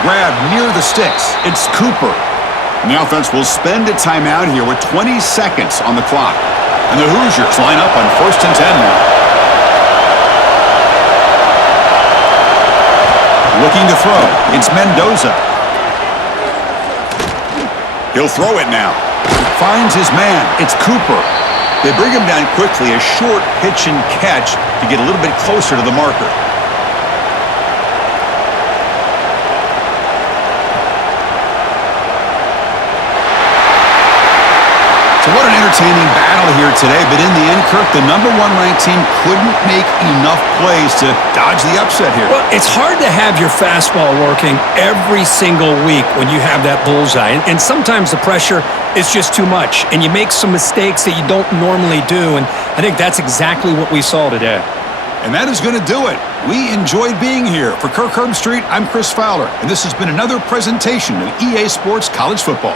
Grab near the sticks. It's Cooper. And the offense will spend a timeout here with 20 seconds on the clock. And the Hoosiers line up on 1st and 10 now. Looking to throw. It's Mendoza. He'll throw it now. Finds his man. It's Cooper. They bring him down quickly. A short pitch and catch to get a little bit closer to the marker. So what an entertaining battle here today, but in the end, Kirk, the number 1 ranked team couldn't make enough plays to dodge the upset here. Well, it's hard to have your fastball working every single week when you have that bullseye, and sometimes the pressure is just too much, and you make some mistakes that you don't normally do, and I think that's exactly what we saw today. And that is going to do it. We enjoyed being here. For Kirk Herbstreit, I'm Chris Fowler, and this has been another presentation of EA Sports College Football.